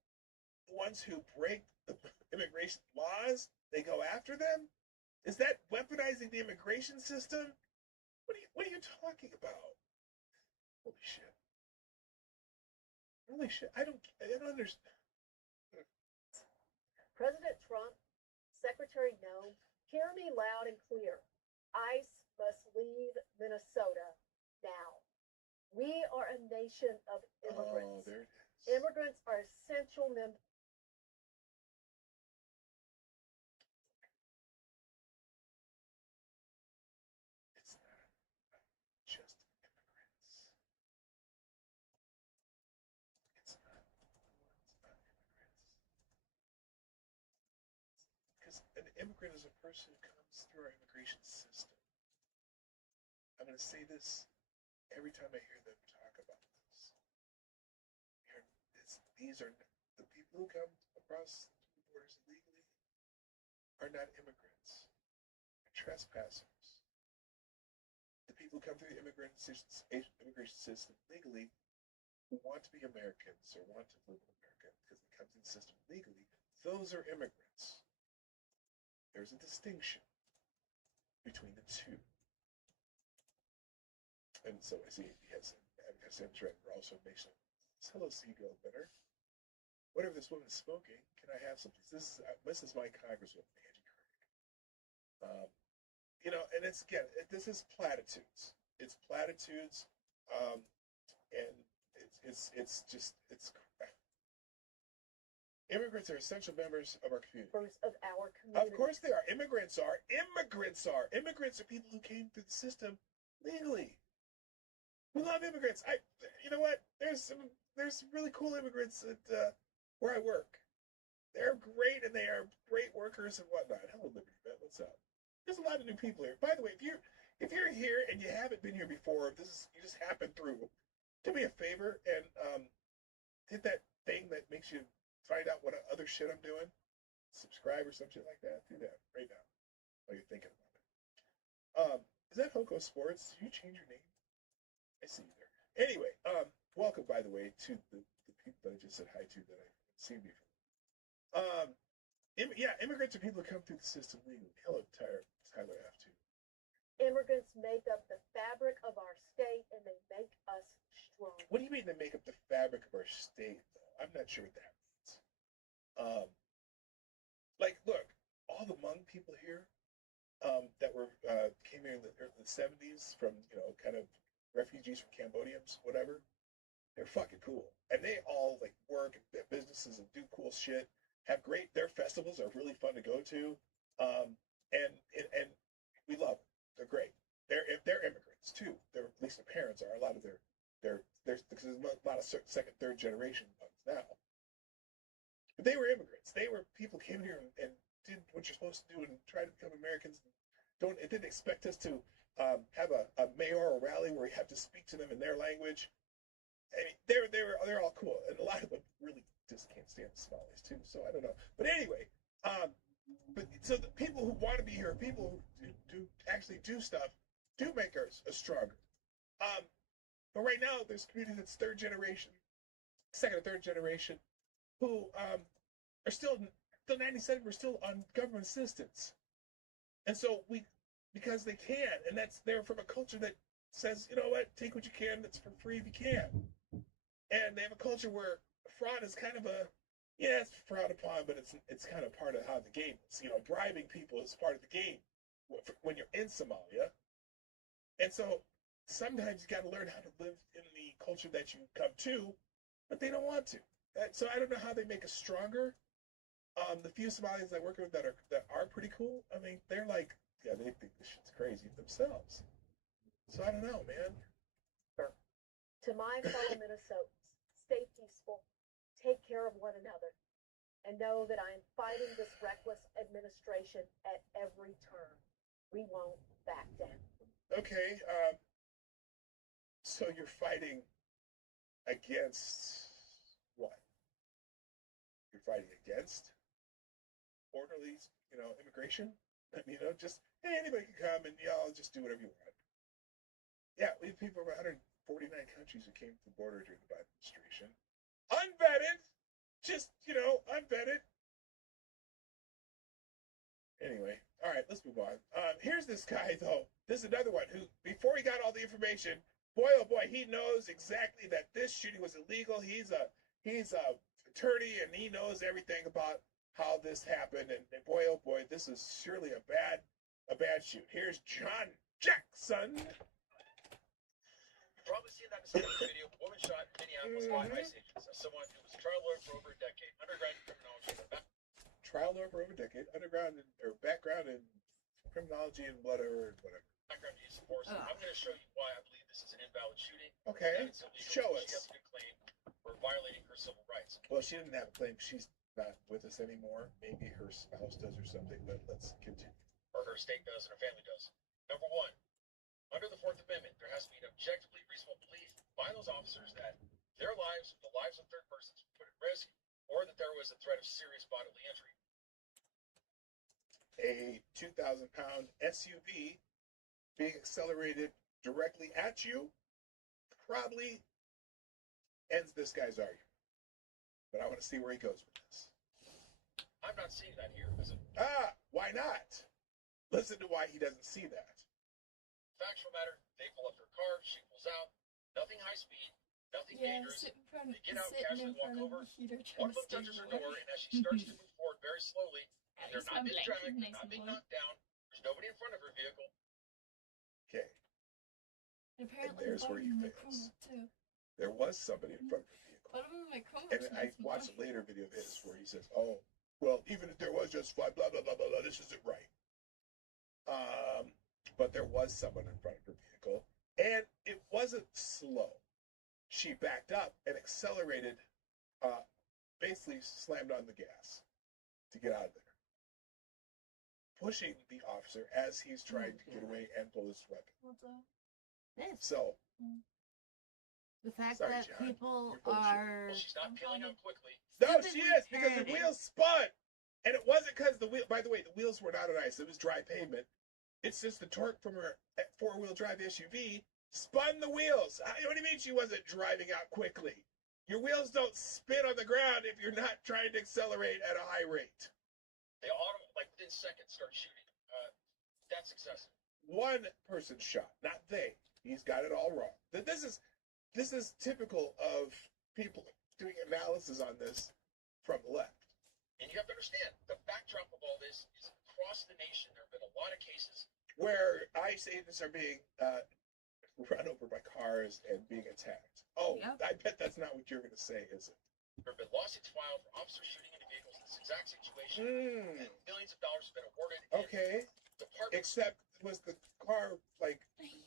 the ones who break the immigration laws, they go after them? Is that weaponizing the immigration system? What are you talking about? Holy shit. Holy shit. I don't understand. President Trump, Secretary No, hear me loud and clear. ICE must leave Minnesota now. We are a nation of immigrants. Oh, there it is. Immigrants are essential members. It's not just immigrants. It's not immigrants. Because an immigrant is a person who comes through our immigration system. I'm going to say this every time I hear them talk about this. These are the people who come across the borders illegally are not immigrants. They're trespassers. The people who come through the immigration system legally who want to be Americans or want to live in America because they come through the system legally, those are immigrants. There's a distinction between the two. And so I see yes, Sam's right. We're also nation. Hello, seagull dinner. Whatever this woman is smoking, can I have some? This is my Congresswoman, Angie Craig. And it's again, this is platitudes. It's platitudes, and it's just immigrants are essential members of our community. Of our community. Of course they are. Immigrants are. Immigrants are people who came through the system legally. We love immigrants. You know what? There's some really cool immigrants at where I work. They're great and they are great workers and whatnot. Hello, Liberty Bet. What's up? There's a lot of new people here. By the way, if you're here and you haven't been here before, you just happened through, do me a favor and hit that thing that makes you find out what other shit I'm doing. Subscribe or some shit like that. Do that right now while you're thinking about it. Is that Hoko Sports? Did you change your name? I see you there. Anyway, welcome, by the way, to the people that I just said hi to that I've seen before. Immigrants are people who come through the system legally. Hello, Tyler F2. Immigrants make up the fabric of our state and they make us strong. What do you mean they make up the fabric of our state, though? I'm not sure what that means. Look, all the Hmong people here that came here in the 70s from, kind of refugees from Cambodians, whatever, they're fucking cool. And they all work at businesses and do cool shit. Their festivals are really fun to go to. And we love them. They're great. They're immigrants too. At least their parents are. A lot of because there's a lot of second, third generation ones now. But they were immigrants. They were people who came here and did what you're supposed to do and tried to become Americans. It didn't expect us to have a mayoral rally where you have to speak to them in their language. I mean, they're all cool, and a lot of them really just can't stand the Somalis too. So I don't know, but anyway, so the people who want to be here, people who do actually do stuff, do make us stronger. But right now, there's communities that's second or third generation, who are still 97. We're still on government assistance, and so because they can, and they're from a culture that says, you know what, take what you can, that's for free if you can. And they have a culture where fraud is kind of it's frowned upon, but it's kind of part of how the game is. Bribing people is part of the game when you're in Somalia. And so sometimes you got to learn how to live in the culture that you come to, but they don't want to. So I don't know how they make us stronger. The few Somalis I work with that are pretty cool, I mean, they're like, yeah, they think this shit's crazy themselves. So I don't know, man. To my fellow Minnesotans, stay peaceful, take care of one another, and know that I am fighting this reckless administration at every turn. We won't back down. Okay, so you're fighting against what? You're fighting against orderly, immigration? I mean, just, hey, anybody can come and y'all just do whatever you want. Yeah, we have people from 149 countries who came to the border during the Biden administration. Unvetted! Just, unvetted. Anyway, all right, let's move on. Here's this guy, though. This is another one who, before he got all the information, boy, oh boy, he knows exactly that this shooting was illegal. He's a attorney, and he knows everything about how this happened. And boy, oh boy, this is surely a bad shoot. Here's John Jackson. You've probably seen that in the video. A woman shot in Minneapolis by ICE agents. As someone who was a trial lawyer for over a decade, undergrad in criminology, Trial lawyer for over a decade, background in criminology and whatever. background use of force. I'm going to show you why I believe this is an invalid shooting. Okay, and it's illegal. show She us. has a good claim for violating her civil rights. Well, she didn't have a claim. She's not with us anymore. Maybe her spouse does or something, but let's continue. Or her state does and her family does. Number one, under the Fourth Amendment, there has to be an objectively reasonable belief by those officers that their lives, the lives of third persons, were put at risk, or that there was a threat of serious bodily injury. A 2,000-pound SUV being accelerated directly at you probably ends this guy's argument. But I want to see where he goes with this. I'm not seeing that here. Why not? Listen to why he doesn't see that. Factual matter, they pull up their car, she pulls out, nothing high speed, nothing dangerous. They get out, casually walk over. One of them touches her door, and as she starts to move forward very slowly, and they're not being dragged, they're not being knocked down, there's nobody in front of her vehicle. Okay. Apparently, there's where he fails. There was somebody in front of the vehicle. One of them, my chroma. And I watched a later video of his where he says, "Oh, well, even if there was just blah blah blah blah blah, this isn't right." But there was someone in front of her vehicle, and it wasn't slow. She backed up and accelerated, basically slammed on the gas to get out of there, pushing the officer as he's trying to get away and pull his weapon. So, The fact Sorry, that John. people You're bullshit. are. Well, she's not peeling out quickly. no, Stupid she is because the retarded. wheels spun, and it wasn't because the wheel. By the way, the wheels were not on ice; it was dry pavement. It's just the torque from her four-wheel drive SUV spun the wheels. What do you mean she wasn't driving out quickly? Your wheels don't spin on the ground if you're not trying to accelerate at a high rate. They within seconds start shooting. That's excessive. One person shot, not they. He's got it all wrong. This is typical of people doing analysis on this from the left. And you have to understand, the backdrop of all this is across the nation. There have been a lot of cases Where ICE agents are being run over by cars and being attacked. Oh, Yep. I bet that's not what you're going to say, is it? There have been lawsuits filed for officers shooting into vehicles in this exact situation, and millions of dollars have been awarded. and Okay. Departments Except, was the car,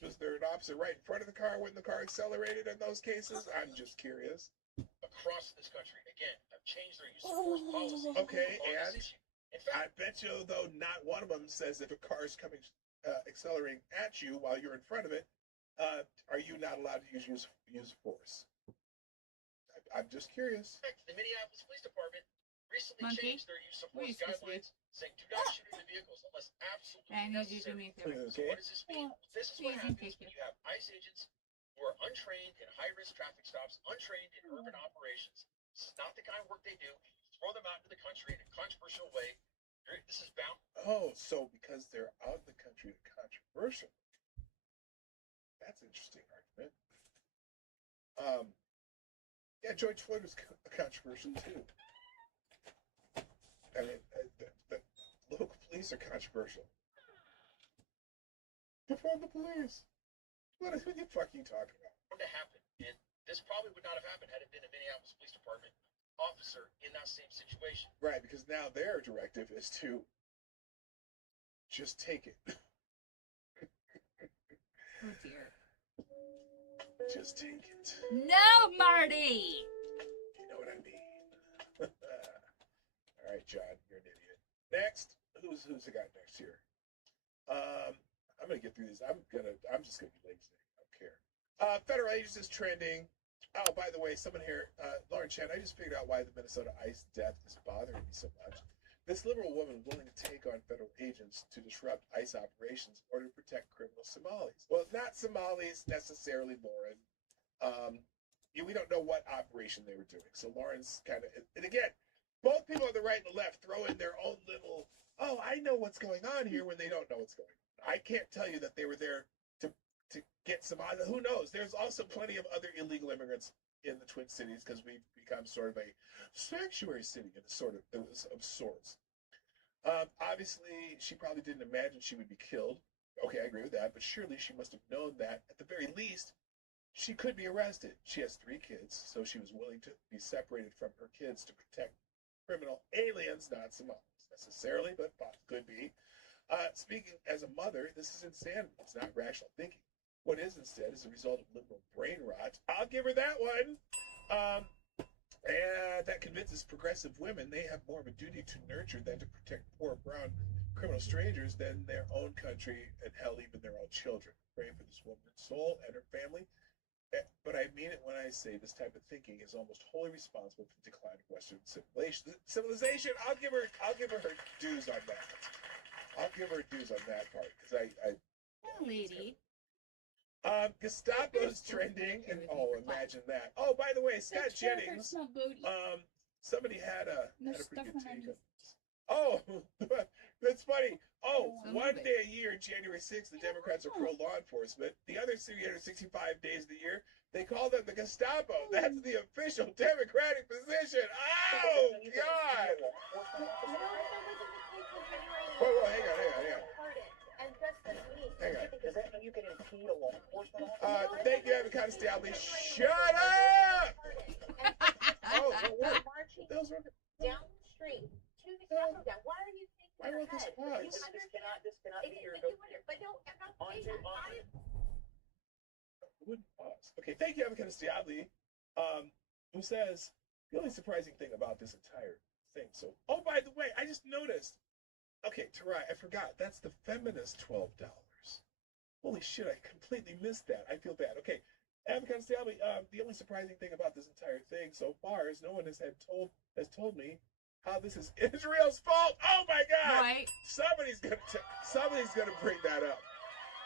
was there an officer right in front of the car when the car accelerated in those cases? I'm just curious. across this country, again, have changed their use of force policy Okay, on and this issue. In I fact, bet you, though, not one of them says if a car is coming, accelerating at you while you're in front of it, are you not allowed to use force? I'm just curious. in fact, the Minneapolis Police Department recently Monkey? changed their use of force Where's this guidelines, saying do not shoot into vehicles unless absolutely I need you to do necessary. me a favor. So Okay. what does this mean? Well, This is what please, happens thank when you. you have ICE agents who are untrained in high-risk traffic stops, untrained in urban operations. This is not the kind of work they do. You throw them out into the country in a controversial way. This is bound. Oh, so because they're out of the country, they're controversial. That's an interesting argument. Yeah, George Floyd was controversial too. I mean, the local police are controversial. Defund the police. What the fuck are you talking about? Going to happen, and this probably would not have happened had it been a Minneapolis Police Department officer in that same situation. Right, because now their directive is to just take it. Oh dear. Just take it. No, Marty! You know what I mean. All right, John, you're an idiot. Next, who's the guy next here? I'm gonna get through these. I'm just gonna be lazy. I don't care. Federal agents is trending. Oh, by the way, someone here, Lauren Chen, I just figured out why the Minnesota ICE death is bothering me so much. This liberal woman willing to take on federal agents to disrupt ICE operations in order to protect criminal Somalis. Well, not Somalis necessarily, Lauren. We don't know what operation they were doing. So Lauren's kind of, and again, both people on the right and the left throw in their own little, oh, I know what's going on here when they don't know what's going on. I can't tell you that they were there to get Somali. Who knows? There's also plenty of other illegal immigrants in the Twin Cities because we've become sort of a sanctuary city in a sort of sorts. Obviously, she probably didn't imagine she would be killed. Okay, I agree with that, but surely she must have known that at the very least she could be arrested. She has 3 kids, so she was willing to be separated from her kids to protect criminal aliens, not Somalis necessarily, but could be. Speaking as a mother, this is insanity. It's not rational thinking. What is instead is a result of liberal brain rot. I'll give her that one. And that convinces progressive women they have more of a duty to nurture than to protect poor brown criminal strangers than their own country and hell, even their own children. Pray for this woman's soul and her family. But I mean it when I say this type of thinking is almost wholly responsible for the decline of Western civilization. I'll give her her dues on that. I'll give her dues on that part because I lady. Gestapo's trending, and oh, imagine that. Oh, by the way, Scott Jennings. Somebody had a pretty good take on this. Oh, that's funny. Oh, one day a year, January 6th, the Democrats are pro-law enforcement. The other 365 days of the year, they call them the Gestapo. That's the official Democratic position. Oh, God. Whoa, hang on. And just this week, Hang on. Does that mean you can impede a law enforcement officer? Thank you, Avocado Stably. Shut up! Oh, what? Marching Those were down the street to the Capitol. Why are you thinking I your wrote this head? class. You understand? This cannot be your But no, I'm not saying that. wouldn't pause. Okay, thank you, Avocado Stably, who says the only surprising thing about this entire thing. So, oh, by the way, I just noticed. Okay, Tarai, I forgot. That's the feminist $12. Holy shit, I completely missed that. I feel bad. Okay, Avocado Stably, the only surprising thing about this entire thing so far is no one has told me how this is Israel's fault. Oh my God! Right. Somebody's gonna bring that up.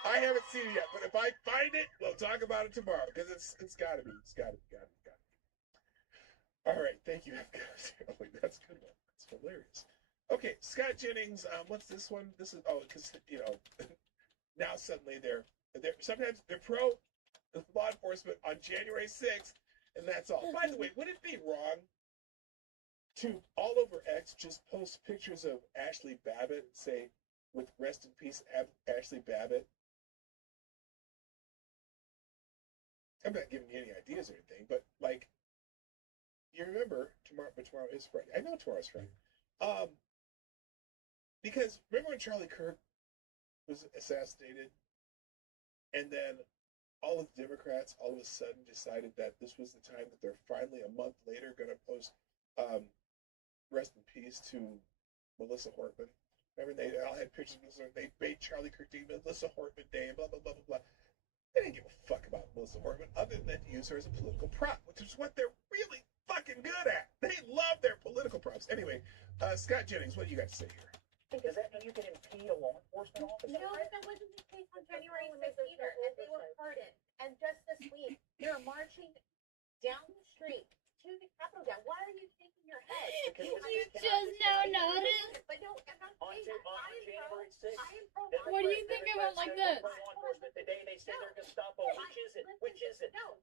I haven't seen it yet, but if I find it, we'll talk about it tomorrow because it's gotta be. All right, thank you, Avocado Stably. That's a good one. That's hilarious. Okay, Scott Jennings. What's this one? This is because now suddenly they're sometimes they're pro law enforcement on January 6th, and that's all. By the way, would it be wrong to all over X just post pictures of Ashley Babbitt and say, "With rest in peace, Ashley Babbitt"? I'm not giving you any ideas or anything, but like, you remember tomorrow is Friday. I know tomorrow's Friday. Because remember when Charlie Kirk was assassinated, and then all of the Democrats all of a sudden decided that this was the time that they're finally a month later going to post rest in peace to Melissa Hortman. Remember they all had pictures of Melissa. They made Charlie Kirk Day Melissa Hortman Day and blah blah blah blah blah. They didn't give a fuck about Melissa Hortman other than to use her as a political prop, which is what they're really fucking good at. They love their political props. Anyway, Scott Jennings, what do you got to say here? Does that mean you can impede a law enforcement officer? No, that wasn't the case on January 6th either, and they were pardoned. And just this week, they're marching down the street to the Capitol. Why are you shaking your head? You just now noticed. But no, I'm not On saying that. January 6th. I am pro. What do you think about like this? Law enforcement today, they say they're Gestapo. Which is it? Which is it? No,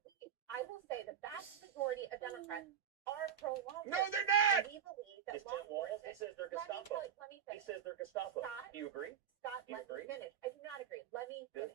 I will say the vast majority of Democrats are pro-law. No, they're not. And we believe that It's law Tim Walz. enforcement. He says they're Let me Gestapo. finish. He says they're Gestapo. Scott? Do you agree? Scott, Do you let agree? me finish. I do not agree. Let me Good.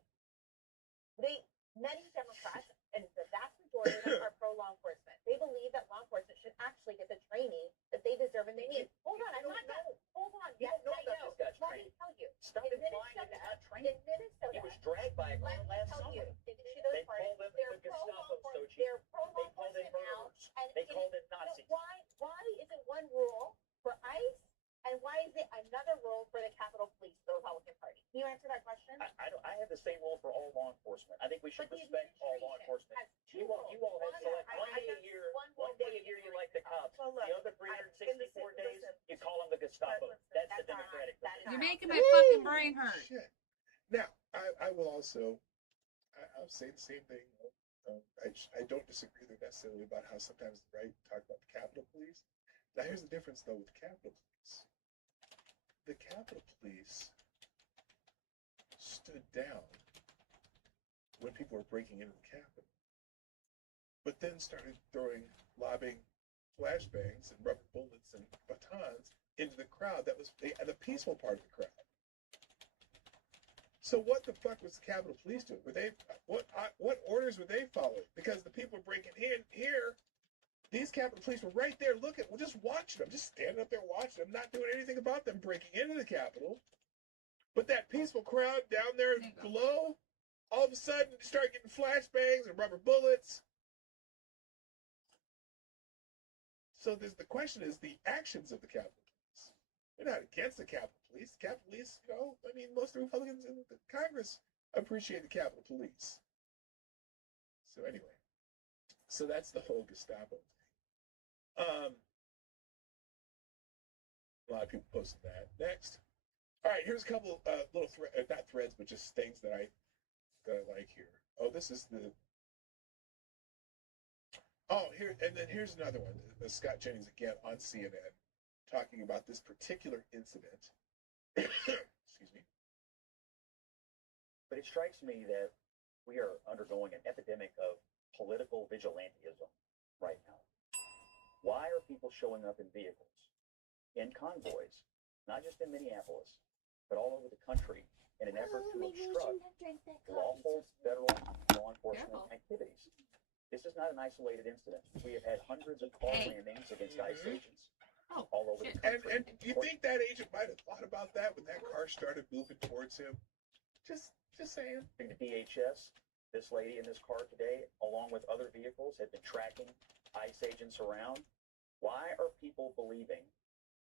finish. Many Democrats, and the vast majority of them are pro-law enforcement. They believe that law enforcement should actually get the training that they deserve and they need. Hold on, I'm not done. Hold on. You Yes, don't know I about know. this guy's Let training. me tell you. Stop In implying that Minnesota, they have in training. Minnesota, He was dragged by a car let me last tell you. summer. Did you see those They parties? called them They're the pro-law Gestapo, enforcement. Sochi. They're pro-law They called them enforcement now. murderers. And They it called is- them Nazis. So why is it one rule for ICE and why is it another rule for the Capitol Police, the Republican Party? Can you answer that question? I have the same rule for all law enforcement. I think we should But the respect all law administration enforcement. has two You all rules. have select I one day a got year. one One rule day for a year you the like the cops. Well, look, The other 364 days listen. you call them the Gestapo. That's the Democratic. You're making my fucking brain hurt. Shit. Now, I will also, I'll say the same thing. I don't disagree with necessarily about how sometimes the right talk about the Capitol Police. Now, here's the difference, though, with the Capitol Police. The Capitol Police stood down when people were breaking into the Capitol, but then started lobbing flashbangs and rubber bullets and batons into the crowd that was the peaceful part of the crowd. So what the fuck was the Capitol Police doing? What orders were they following? Because the people were breaking in here, these Capitol Police were right there looking, just watching them, just standing up there watching them, not doing anything about them breaking into the Capitol. But that peaceful crowd down there below, all of a sudden, you start getting flashbangs and rubber bullets. So the question is the actions of the Capitol Police. They're not against the Capitol Police. The Capitol Police, most Republicans in the Congress appreciate the Capitol Police. So anyway, that's the whole Gestapo thing. A lot of people posted that. Next. All right, here's a couple little not threads, but just things that I like here. Oh, this is the. Oh, here's another one. Scott Jennings again on CNN, talking about this particular incident. Excuse me. But it strikes me that we are undergoing an epidemic of political vigilantism right now. Why are people showing up in vehicles, in convoys, not just in Minneapolis, but all over the country in an effort to obstruct lawful federal law enforcement activities? This is not an isolated incident. We have had hundreds of car landings against ICE agents all over the country. And do you think that agent might have thought about that when that car started moving towards him? Just saying. The DHS, this lady in this car today, along with other vehicles, had been tracking ICE agents around. Why are people believing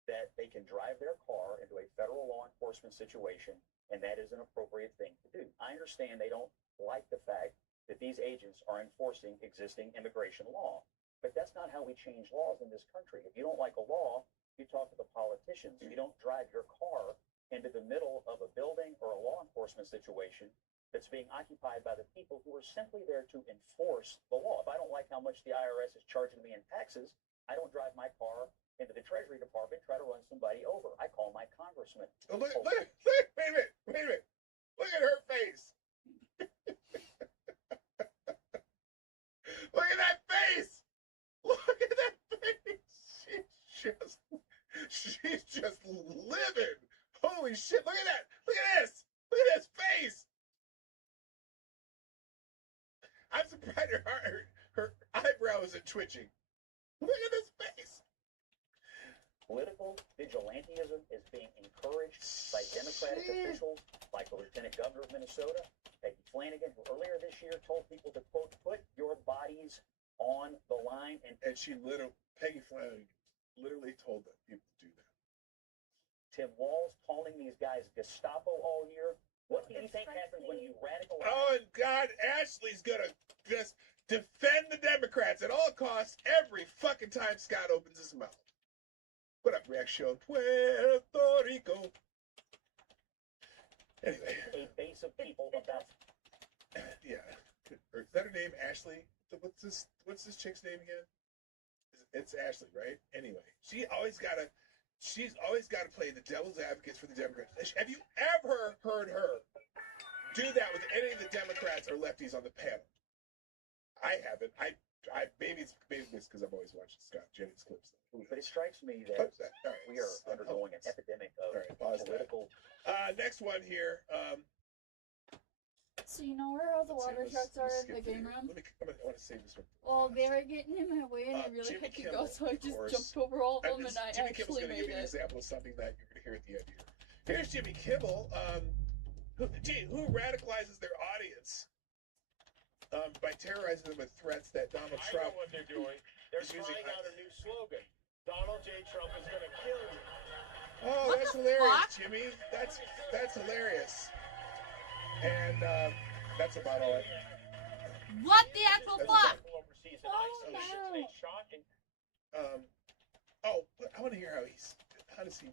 that they can drive their car into a federal law enforcement situation and that is an appropriate thing to do? I understand they don't like the fact that these agents are enforcing existing immigration law. But that's not how we change laws in this country. If you don't like a law, you talk to the politicians. You don't drive your car into the middle of a building or a law enforcement situation that's being occupied by the people who are simply there to enforce the law. If I don't like how much the IRS is charging me in taxes, I don't drive my car into the Treasury Department, try to run somebody over. I call my congressman. Oh, wait a minute. Look at her face. Look at that face! Look at that face! She's just living. Holy shit! Look at that! Look at this! Look at this face! I'm surprised her eyebrow isn't twitching. Look at this face! Political vigilantism is being encouraged by Democratic officials like the Lieutenant Governor of Minnesota, Peggy Flanagan, who earlier this year told people to, quote, put your bodies on the line. And Peggy Flanagan literally told them people to do that. Tim Walz calling these guys Gestapo all year. What do you think happens when you radicalize? Oh, and God, Ashley's gonna just defend the Democrats at all costs every fucking time Scott opens his mouth. What up, Reaction Puerto Rico? Anyway. A base of people about... Yeah. Is that her name, Ashley? What's this chick's name again? It's Ashley, right? Anyway, she's always got to play the devil's advocates for the Democrats. Have you ever heard her do that with any of the Democrats or lefties on the panel? I haven't. Maybe it's because I've always watched Scott Jennings clips. But it strikes me that we are undergoing an epidemic of political... Next one here. So you know where all the water trucks are in the game room? I want to save this one. Well, they were getting in my way and I really had to go, so I just jumped over all of them and I Jimmy actually Kimmel's made give you an it. example of something that you're going to hear at the end here. Here's Jimmy Kimmel, who radicalizes their audience by terrorizing them with threats that Donald Trump... I know what they're doing. They're trying out a new slogan. Donald J. Trump is going to kill you. Oh, that's hilarious, Jimmy. That's hilarious. And that's about all. What the actual fuck? Oh, no. I want to hear how does he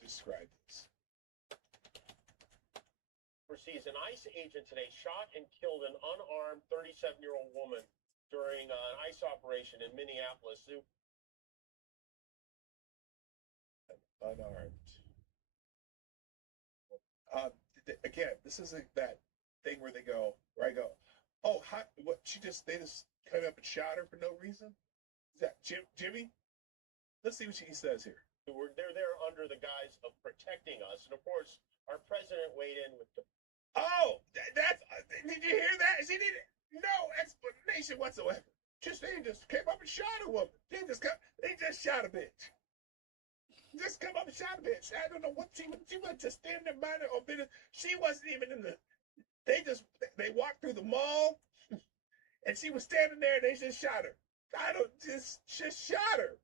describe this. Overseas, an ICE agent today shot and killed an unarmed 37-year-old woman during an ICE operation in Minneapolis. Unarmed. Again, this isn't that thing where I go, oh, they just cut up and shot her for no reason? Is that Jimmy? Let's see what he says here. They're there under the guise of protecting us. And of course, our president weighed in with the... Oh, did you hear that? She needed no explanation whatsoever. They just came up and shot a woman. They just shot a bitch. Just come up and shot a bitch. I don't know what she was just standing there minding her own business. She wasn't even in the. They walked through the mall, and she was standing there, and they just shot her. Just shot her.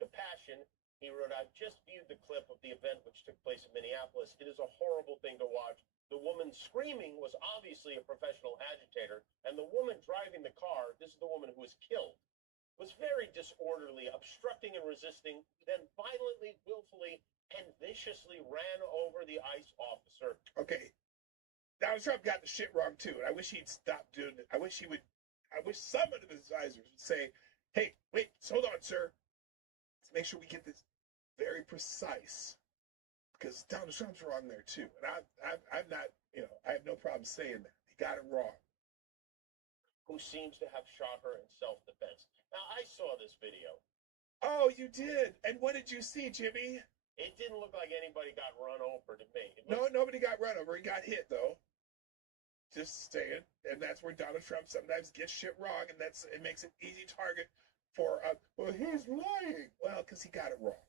The passion, he wrote, I've just viewed the clip of the event which took place in Minneapolis. It is a horrible thing to watch. The woman screaming was obviously a professional agitator, and the woman driving the car, this is the woman who was killed, was very disorderly, obstructing and resisting, then violently, willfully, and viciously ran over the ICE officer. Okay. Donald Trump got the shit wrong, too, and I wish he'd stop doing it. I wish some of his advisors would say, hey, wait, hold on, sir. Let's make sure we get this very precise. Because Donald Trump's wrong there, too. And I'm not, I have no problem saying that. He got it wrong. Who seems to have shot her in self-defense. Now, I saw this video. Oh, you did? And what did you see, Jimmy? It didn't look like anybody got run over to me. No, nobody got run over. He got hit, though. Just saying. And that's where Donald Trump sometimes gets shit wrong, and it makes an easy target for, well, he's lying. Well, because he got it wrong.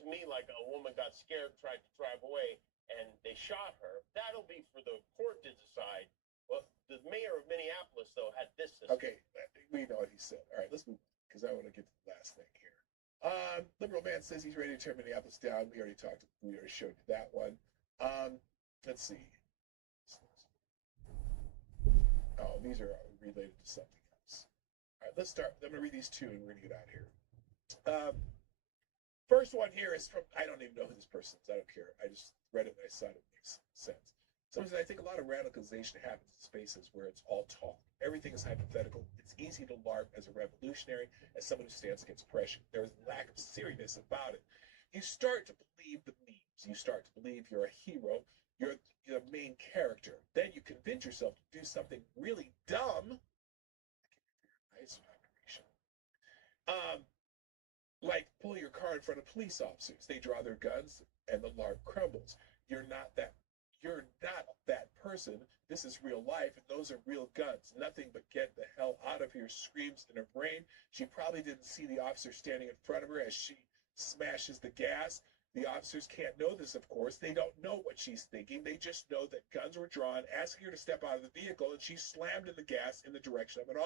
To me, like a woman got scared, tried to drive away, and they shot her. That'll be for the court to decide. Well, the mayor of Minneapolis, though, had this to say. Okay, we know what he said. All right, let's move on, because I want to get to the last thing here. Liberal man says he's ready to tear Minneapolis down. We already showed you that one. Let's see. Oh, these are related to something else. All right, let's start. I'm going to read these two, and we're going to get out of here. First one here is from, I don't even know who this person is. I don't care. I just read it and I saw it makes sense. Someone said, I think a lot of radicalization happens in spaces where it's all talk. Everything is hypothetical. It's easy to LARP as a revolutionary, as someone who stands against oppression. There is a lack of seriousness about it. You start to believe the memes. You start to believe you're a hero. You're the main character. Then you convince yourself to do something really dumb. Like pull your car in front of police officers. They draw their guns and the LARP crumbles. You're not that person. This is real life, and those are real guns. Nothing but get the hell out of here screams in her brain. She probably didn't see the officer standing in front of her as she smashes the gas. The officers can't know this, of course. They don't know what she's thinking. They just know that guns were drawn, asking her to step out of the vehicle, and she slammed in the gas in the direction of an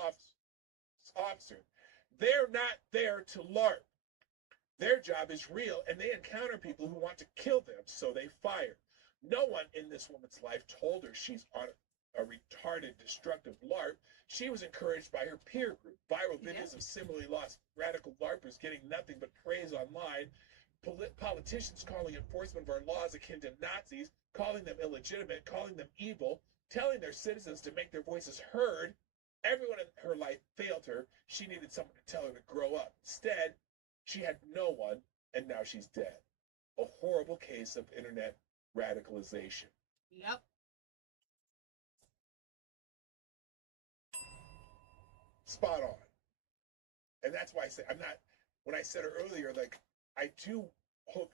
officer. They're not there to LARP. Their job is real, and they encounter people who want to kill them, so they fire. No one in this woman's life told her she's on a retarded, destructive LARP. She was encouraged by her peer group. Viral videos of similarly lost radical LARPers getting nothing but praise online. Politicians calling enforcement of our laws akin to Nazis, calling them illegitimate, calling them evil, telling their citizens to make their voices heard. Everyone in her life failed her. She needed someone to tell her to grow up. Instead, she had no one, and now she's dead. A horrible case of internet radicalization. Yep. Spot on. And that's why I say when I said earlier, like, I do hope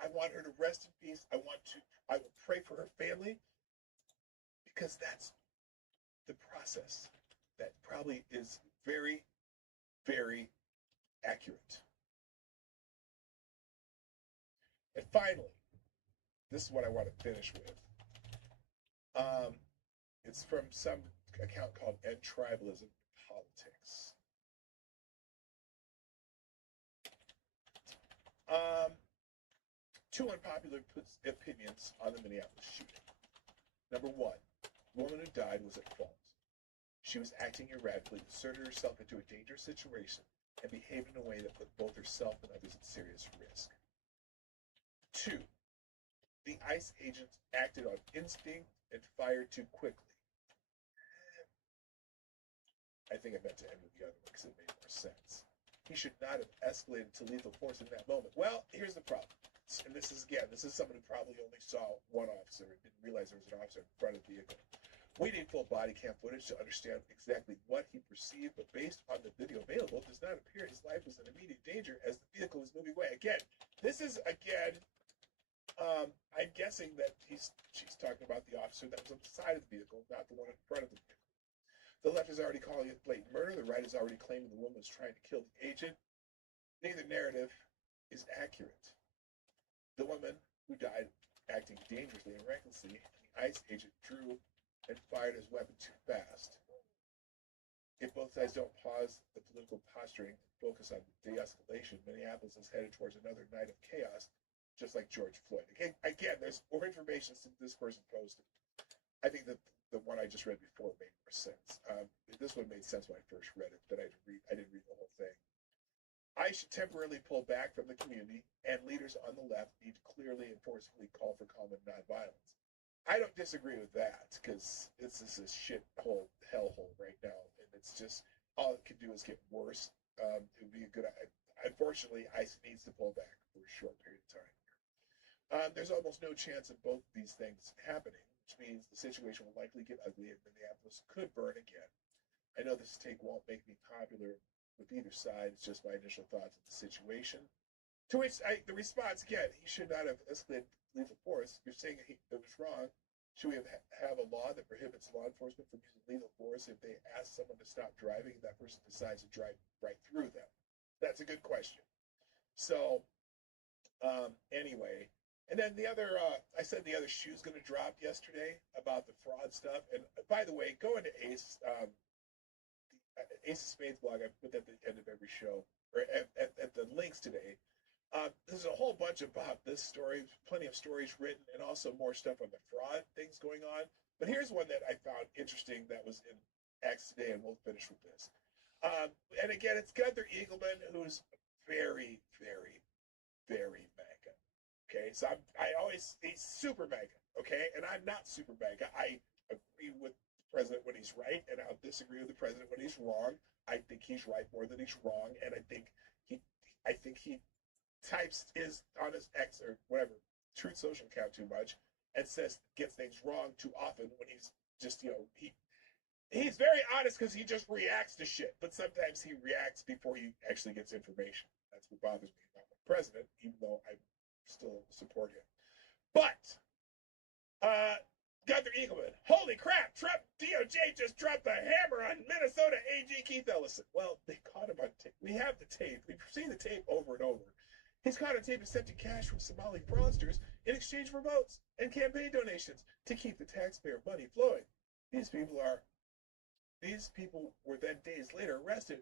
I want her to rest in peace. I will pray for her family, because that's the process that probably is very, very accurate. And finally, this is what I want to finish with. It's from some account called End Tribalism Politics. Two unpopular opinions on the Minneapolis shooting. Number one, the woman who died was at fault. She was acting erratically, inserted herself into a dangerous situation, and behaved in a way that put both herself and others at serious risk. 2, the ICE agents acted on instinct and fired too quickly. I think I meant to end with the other one because it made more sense. He should not have escalated to lethal force in that moment. Well, here's the problem. And this is someone who probably only saw one officer and didn't realize there was an officer in front of the vehicle. We need full body cam footage to understand exactly what he perceived, but based on the video available, it does not appear his life was in immediate danger as the vehicle was moving away. Again, this is, I'm guessing that she's talking about the officer that was on the side of the vehicle, not the one in front of the vehicle. The left is already calling it blatant murder. The right is already claiming the woman was trying to kill the agent. Neither narrative is accurate. The woman who died acting dangerously and recklessly, the ICE agent drew and fired his weapon too fast. If both sides don't pause the political posturing and focus on de-escalation, Minneapolis is headed towards another night of chaos, just like George Floyd. Again, there's more information since this person posted. I think that the one I just read before made more sense. This one made sense when I first read it, but I didn't read the whole thing. I should temporarily pull back from the community, and leaders on the left need to clearly and forcefully call for calm and nonviolence. I don't disagree with that, because it's just a shithole, hellhole right now, and it's just, all it can do is get worse. It would be a good, unfortunately, ICE needs to pull back for a short period of time. There's almost no chance of both these things happening, which means the situation will likely get ugly and Minneapolis could burn again. I know this take won't make me popular with either side. It's just my initial thoughts of the situation. To which the response, again, he should not have escalated lethal force. You're saying it was wrong. Should we have a law that prohibits law enforcement from using lethal force if they ask someone to stop driving and that person decides to drive right through them? That's a good question. So, anyway, and then the other, I said the other shoe's going to drop yesterday about the fraud stuff. And by the way, go into Ace of Spades blog. I put that at the end of every show, or at the links today. There's a whole bunch about this story, plenty of stories written, and also more stuff on the fraud things going on. But here's one that I found interesting that was in X today, and we'll finish with this. And again, it's Gunther Eagleman, who's very, very, very MAGA. Okay, so he's super MAGA, okay? And I'm not super MAGA. I agree with the president when he's right, and I'll disagree with the president when he's wrong. I think he's right more than he's wrong, and I think he types on his X or whatever Truth Social account too much and gets things wrong too often when he's just he's very honest because he just reacts to shit, but sometimes he reacts before he actually gets information. That's what bothers me about the president, even though I still support him. But Gunther Eagleman, holy crap, Trump DOJ just dropped the hammer on Minnesota AG Keith Ellison. Well, they caught him on tape. We have the tape. We've seen the tape over and over. He's caught on tape accepting cash from Somali fraudsters in exchange for votes and campaign donations to keep the taxpayer money flowing. These people were then days later arrested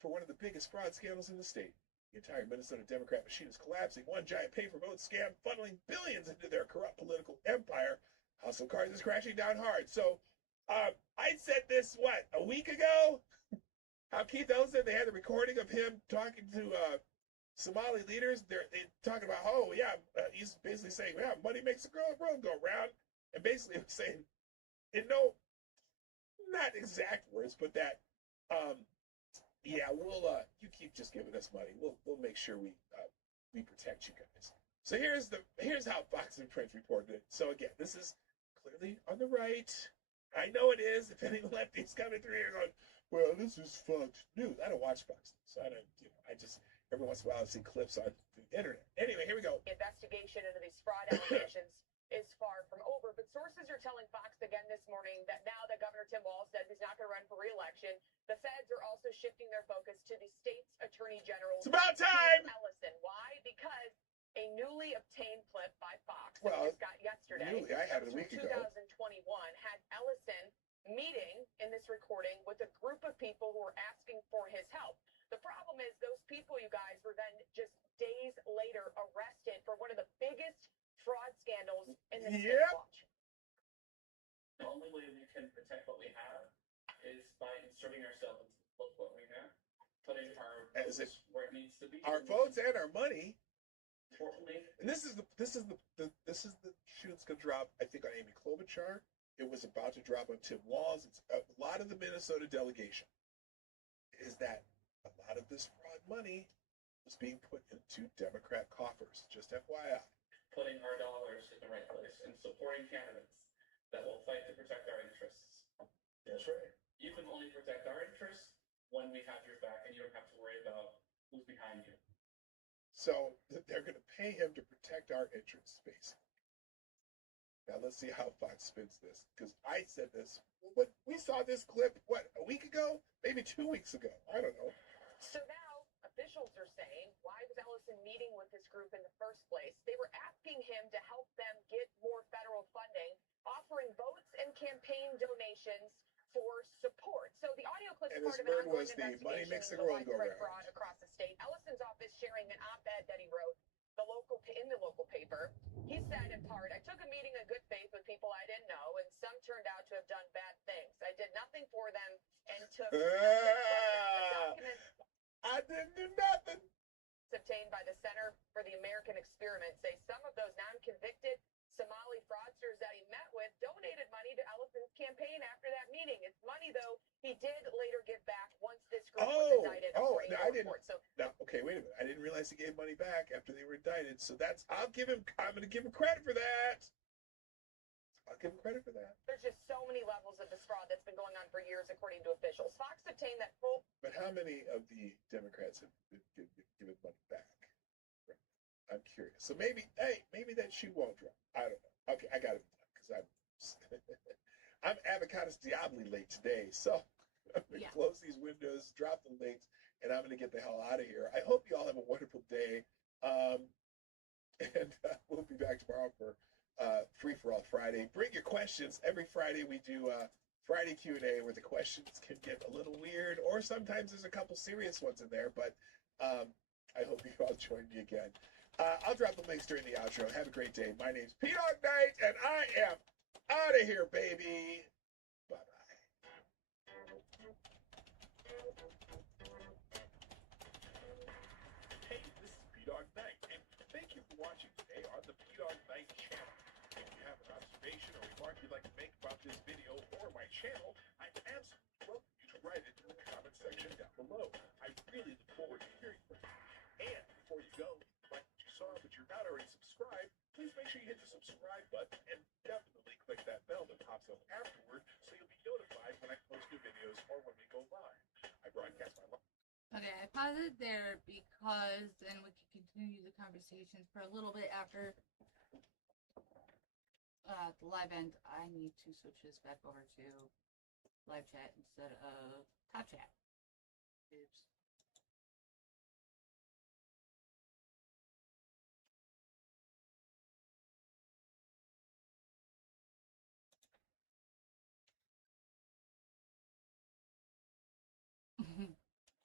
for one of the biggest fraud scandals in the state. The entire Minnesota Democrat machine is collapsing. One giant pay-for-vote scam funneling billions into their corrupt political empire. House of Cards is crashing down hard. So I said this, a week ago? How Keith Ellison, they had the recording of him talking to Somali leaders. They're talking about, he's basically saying, yeah, money makes the world go round. And basically saying, not exact words, but that, you keep just giving us money. We'll make sure we protect you guys. So here's how Fox and Prince reported it. So again, this is clearly on the right. I know it is. If any lefties coming through here going, well, this is Fox News. I don't watch Fox News. So I don't, I just, every once in a while I see clips on the internet. Anyway, here we go. The investigation into these fraud allegations is far from over, but sources are telling Fox again this morning that now that Governor Tim Walz says he's not going to run for re-election, the feds are also shifting their focus to the state's attorney general. It's about time! Ellison. Why? Because a newly obtained clip by Fox that we just got yesterday, I had it a week ago, 2021, had Ellison meeting in this recording with a group of people who were asking for his help. The problem is those people, you guys, were then just days later arrested for one of the biggest fraud scandals in the state. Watch. The only way we can protect what we have is by inserting ourselves into what we have, putting our votes where it needs to be. Our votes and our money. Importantly, And this is the shoe that's gonna drop, I think, on Amy Klobuchar. It was about to drop on Tim Walz. It's a lot of the Minnesota delegation is that a lot of this fraud money was being put into Democrat coffers. Just FYI. putting our dollars in the right place and supporting candidates that will fight to protect our interests. That's right. You can only protect our interests when we have your back, and you don't have to worry about who's behind you. So they're going to pay him to protect our interests, basically. Now let's see how Fox spins this, because I said this. But we saw this clip a week ago, maybe 2 weeks ago. I don't know. So now officials are saying, why was Ellison meeting with this group in the first place? They were asking him to help them get more federal funding, offering votes and campaign donations for support. So the audio clip is part of an ongoing investigation into widespread fraud across the state. Ellison's office sharing an op-ed that he wrote in the local paper. He said in part, I took a meeting in good faith with people I didn't know, and some turned out to have done bad things. I did nothing for them and took documents I didn't do nothing. Obtained by the Center for the American Experiment say some of those non-convicted Somali fraudsters that he met with donated money to Ellison's campaign after that meeting. It's money, though, he did later give back once this group was indicted. Okay, wait a minute. I didn't realize he gave money back after they were indicted. So I'm going to give him credit for that. I'll give him credit for that. There's just so many levels of this fraud that's been going on for years, according to officials. Fox obtained that full. But how many of the Democrats have given money back? I'm curious. So maybe that shoe won't drop. I don't know. Okay, I got it because I'm Avocados Diabli late today, so I'm gonna close these windows, drop the links, and I'm gonna get the hell out of here. I hope you all have a wonderful day, and we'll be back tomorrow for Free for All Friday. Bring your questions. Every Friday we do Friday Q&A where the questions can get a little weird, or sometimes there's a couple serious ones in there. But I hope you all join me again. I'll drop the links during the outro. Have a great day. My name's PdawgKnight, and I am out of here, baby. Bye-bye. Hey, this is PdawgKnight, and thank you for watching today on the PdawgKnight channel. If you have an observation or remark you'd like to make about this video or my channel, I absolutely welcome you to write it in the comment section down below. I really look forward to hearing from you. And before you go, but you're not already subscribed, please make sure you hit the subscribe button and definitely click that bell that pops up afterward so you'll be notified when I post new videos or when we go live. I broadcast my live. Okay, I paused it there because then we can continue the conversations for a little bit after the live end. I need to switch this back over to live chat instead of top chat. Oops.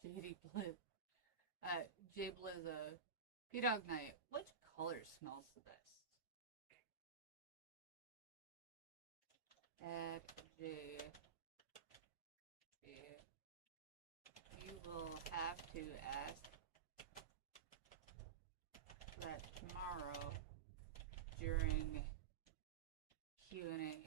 JD Blizz. J Blizz, PdawgKnight. Which color smells the best? J. You will have to ask that tomorrow during Q&A.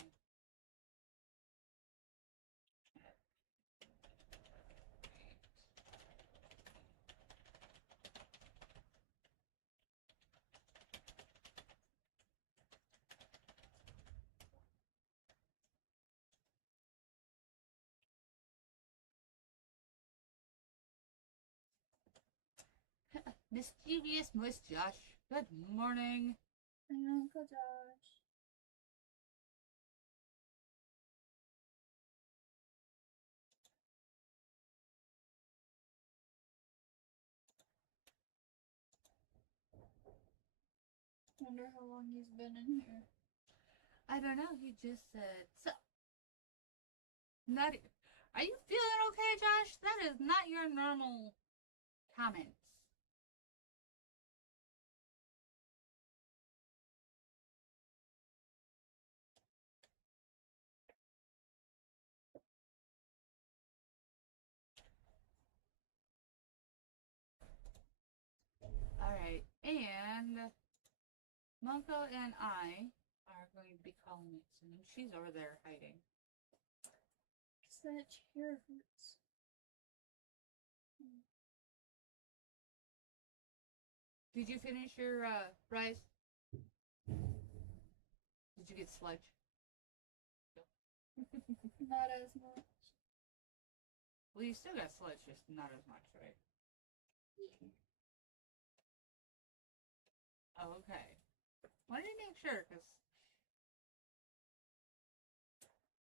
Mischievous Miss Josh, good morning. Uncle Josh. Wonder how long he's been in here. I don't know, he just said so. Not. Are you feeling okay, Josh? That is not your normal comments. All right. And Monko and I are going to be calling it soon. She's over there hiding. That chair hurts. Did you finish your rice? Did you get sludge? Not as much. Well, you still got sludge, just not as much, right? Yeah. Oh, okay. Wanted to make sure, because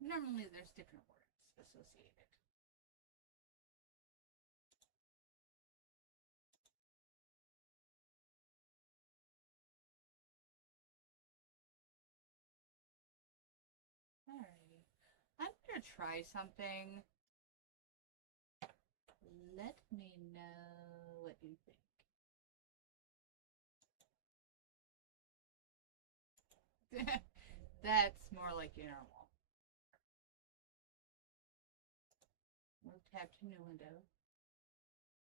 normally there's different words associated. Alrighty. I'm gonna try something. Let me know what you think. That's more like your normal. Move tab to new window.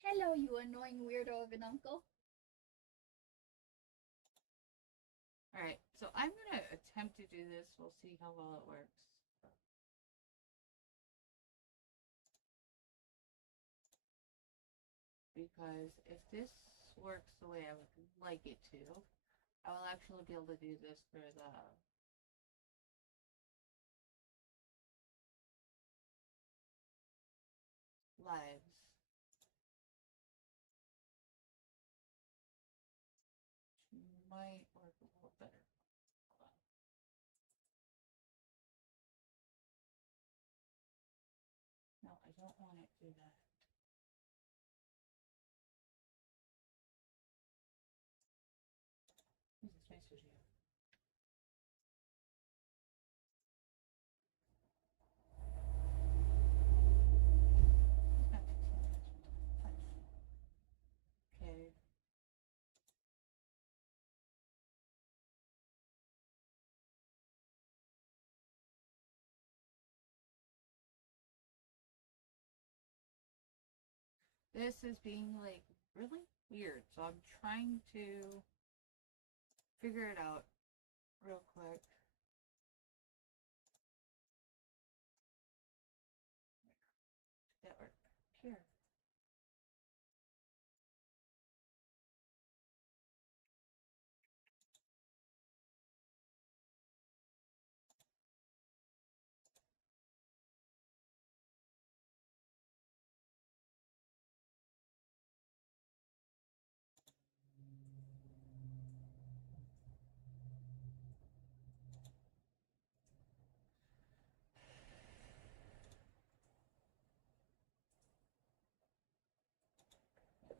Hello, you annoying weirdo of an uncle. Alright, so I'm gonna attempt to do this. We'll see how well it works. Because if this works the way I would like it to, I will actually be able to do this for the lives. Might work a little better. Hold on. No, I don't want it to do that. This is my studio. Okay. This is being like really weird, so I'm trying to figure it out real quick. Did that work? Here.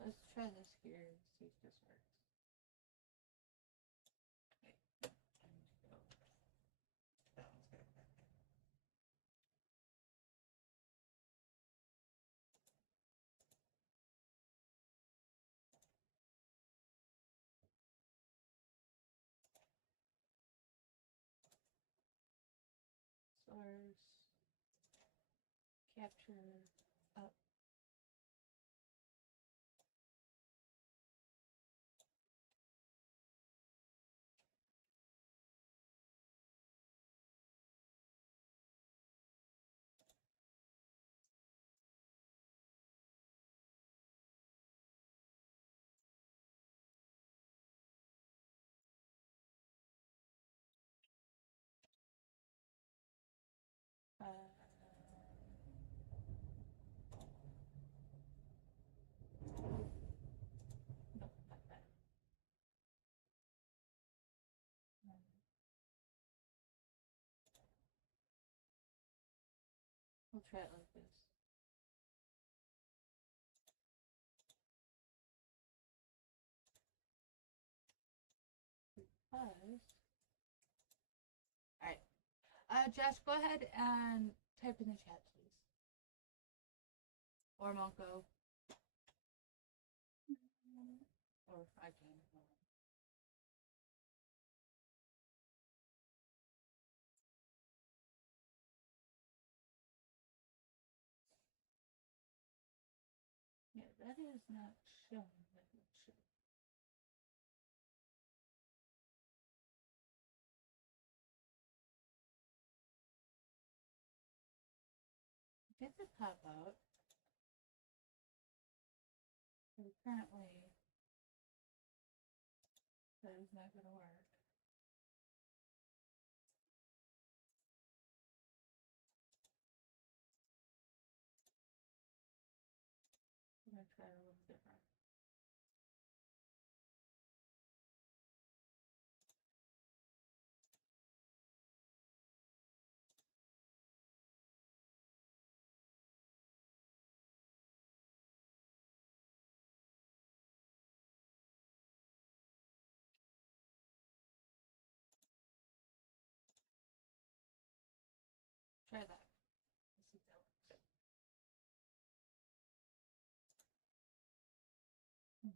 Let's try this here and see if this works. Wait, I need to go. That one's good. Source. Capture. Up. No, not that. We'll try it like this. Because. Alright. Josh, go ahead and type in the chat, please. Or Monko. Or I can. Yeah, that is not showing like it should. It's a pop out. But apparently, that is not going to work. I'm going to try a little different. Try that. Let's see if that works. No.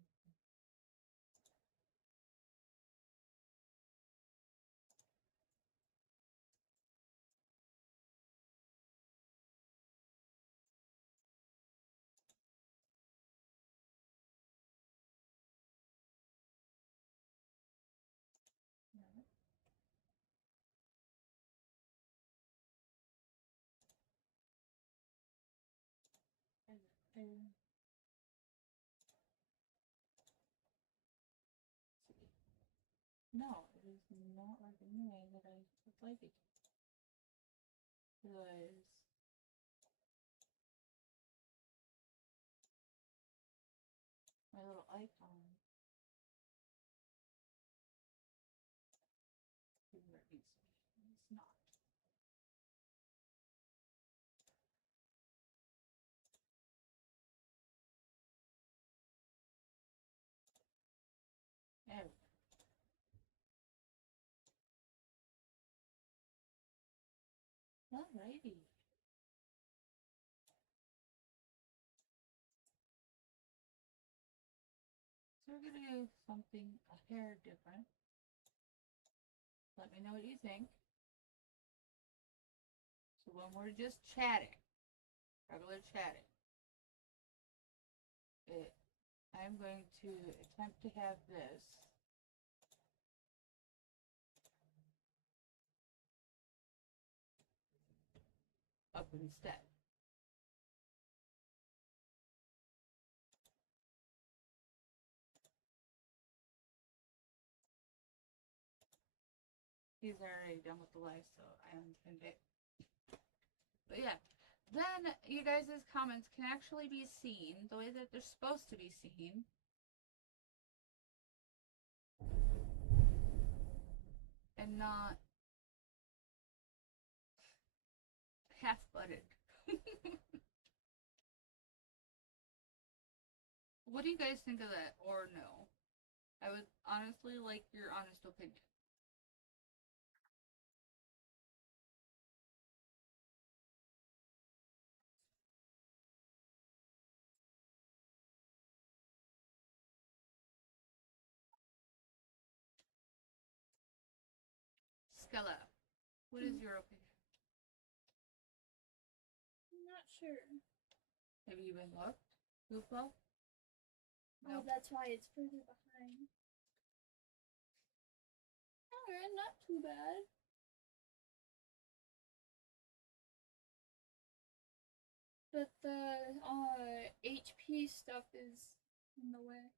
No, it is not like the way that I would like it. Because my little icon is where it needs to be. It's not. There we go. Alrighty. So we're gonna do something a hair different. Let me know what you think. So when we're just chatting, regular chatting, I'm going to attempt to have this up instead. He's already done with the live, so I understand it. But yeah, then you guys' comments can actually be seen the way that they're supposed to be seen. And not half-butted. What do you guys think of that, or no? I would honestly like your honest opinion. Skella, what is your opinion? I'm not sure. Have you been looked? Goofball? No. Oh, that's why it's further behind. Alright, not too bad. But the HP stuff is in the way.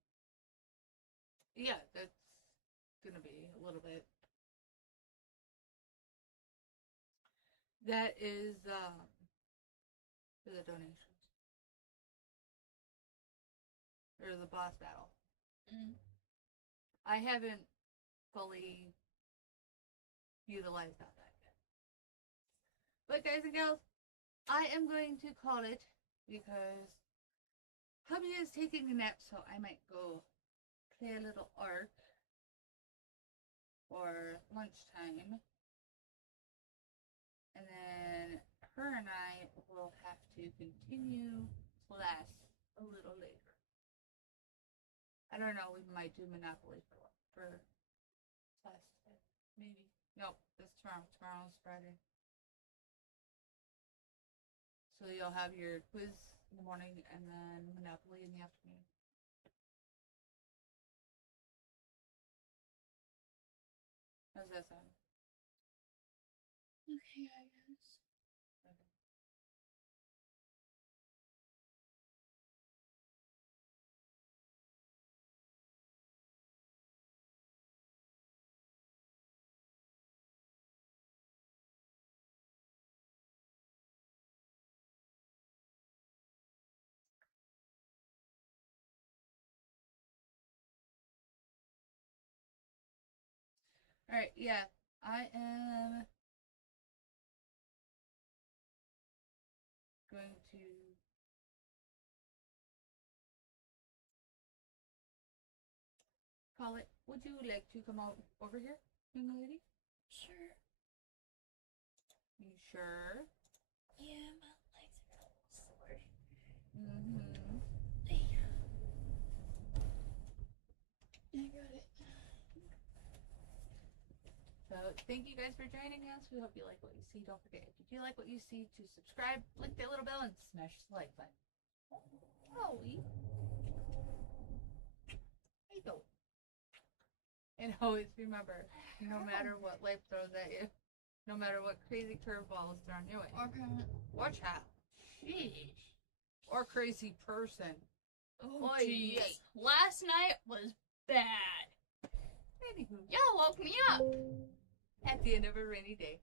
Yeah, that's gonna be a little bit. That is for the donations. Or the boss battle. I haven't fully utilized that yet. But guys and gals, I am going to call it because hubby is taking a nap, so I might go play a little Ark for lunchtime. And then her and I will have to continue class a little later. I don't know, we might do Monopoly for class today. Maybe. Nope, that's tomorrow. Tomorrow's Friday. So you'll have your quiz in the morning and then Monopoly in the afternoon. How's that sound? Okay, I guess. Alright, yeah. I am going to call it. Would you like to come out over here, young lady? Sure. You sure? Yeah, my legs are a little sore. Mm-hmm. There. I got it. So, thank you guys for joining us. We hope you like what you see. Don't forget, if you do like what you see, to subscribe, click that little bell, and smash the like button. Oh, there you go. And always remember, no matter what life throws at you, no matter what crazy curveball is thrown your way, watch out. Sheesh. Or crazy person. Oh, Oy, jeez. Last night was bad. Anywho, Y'all woke me up. at the end of a rainy day.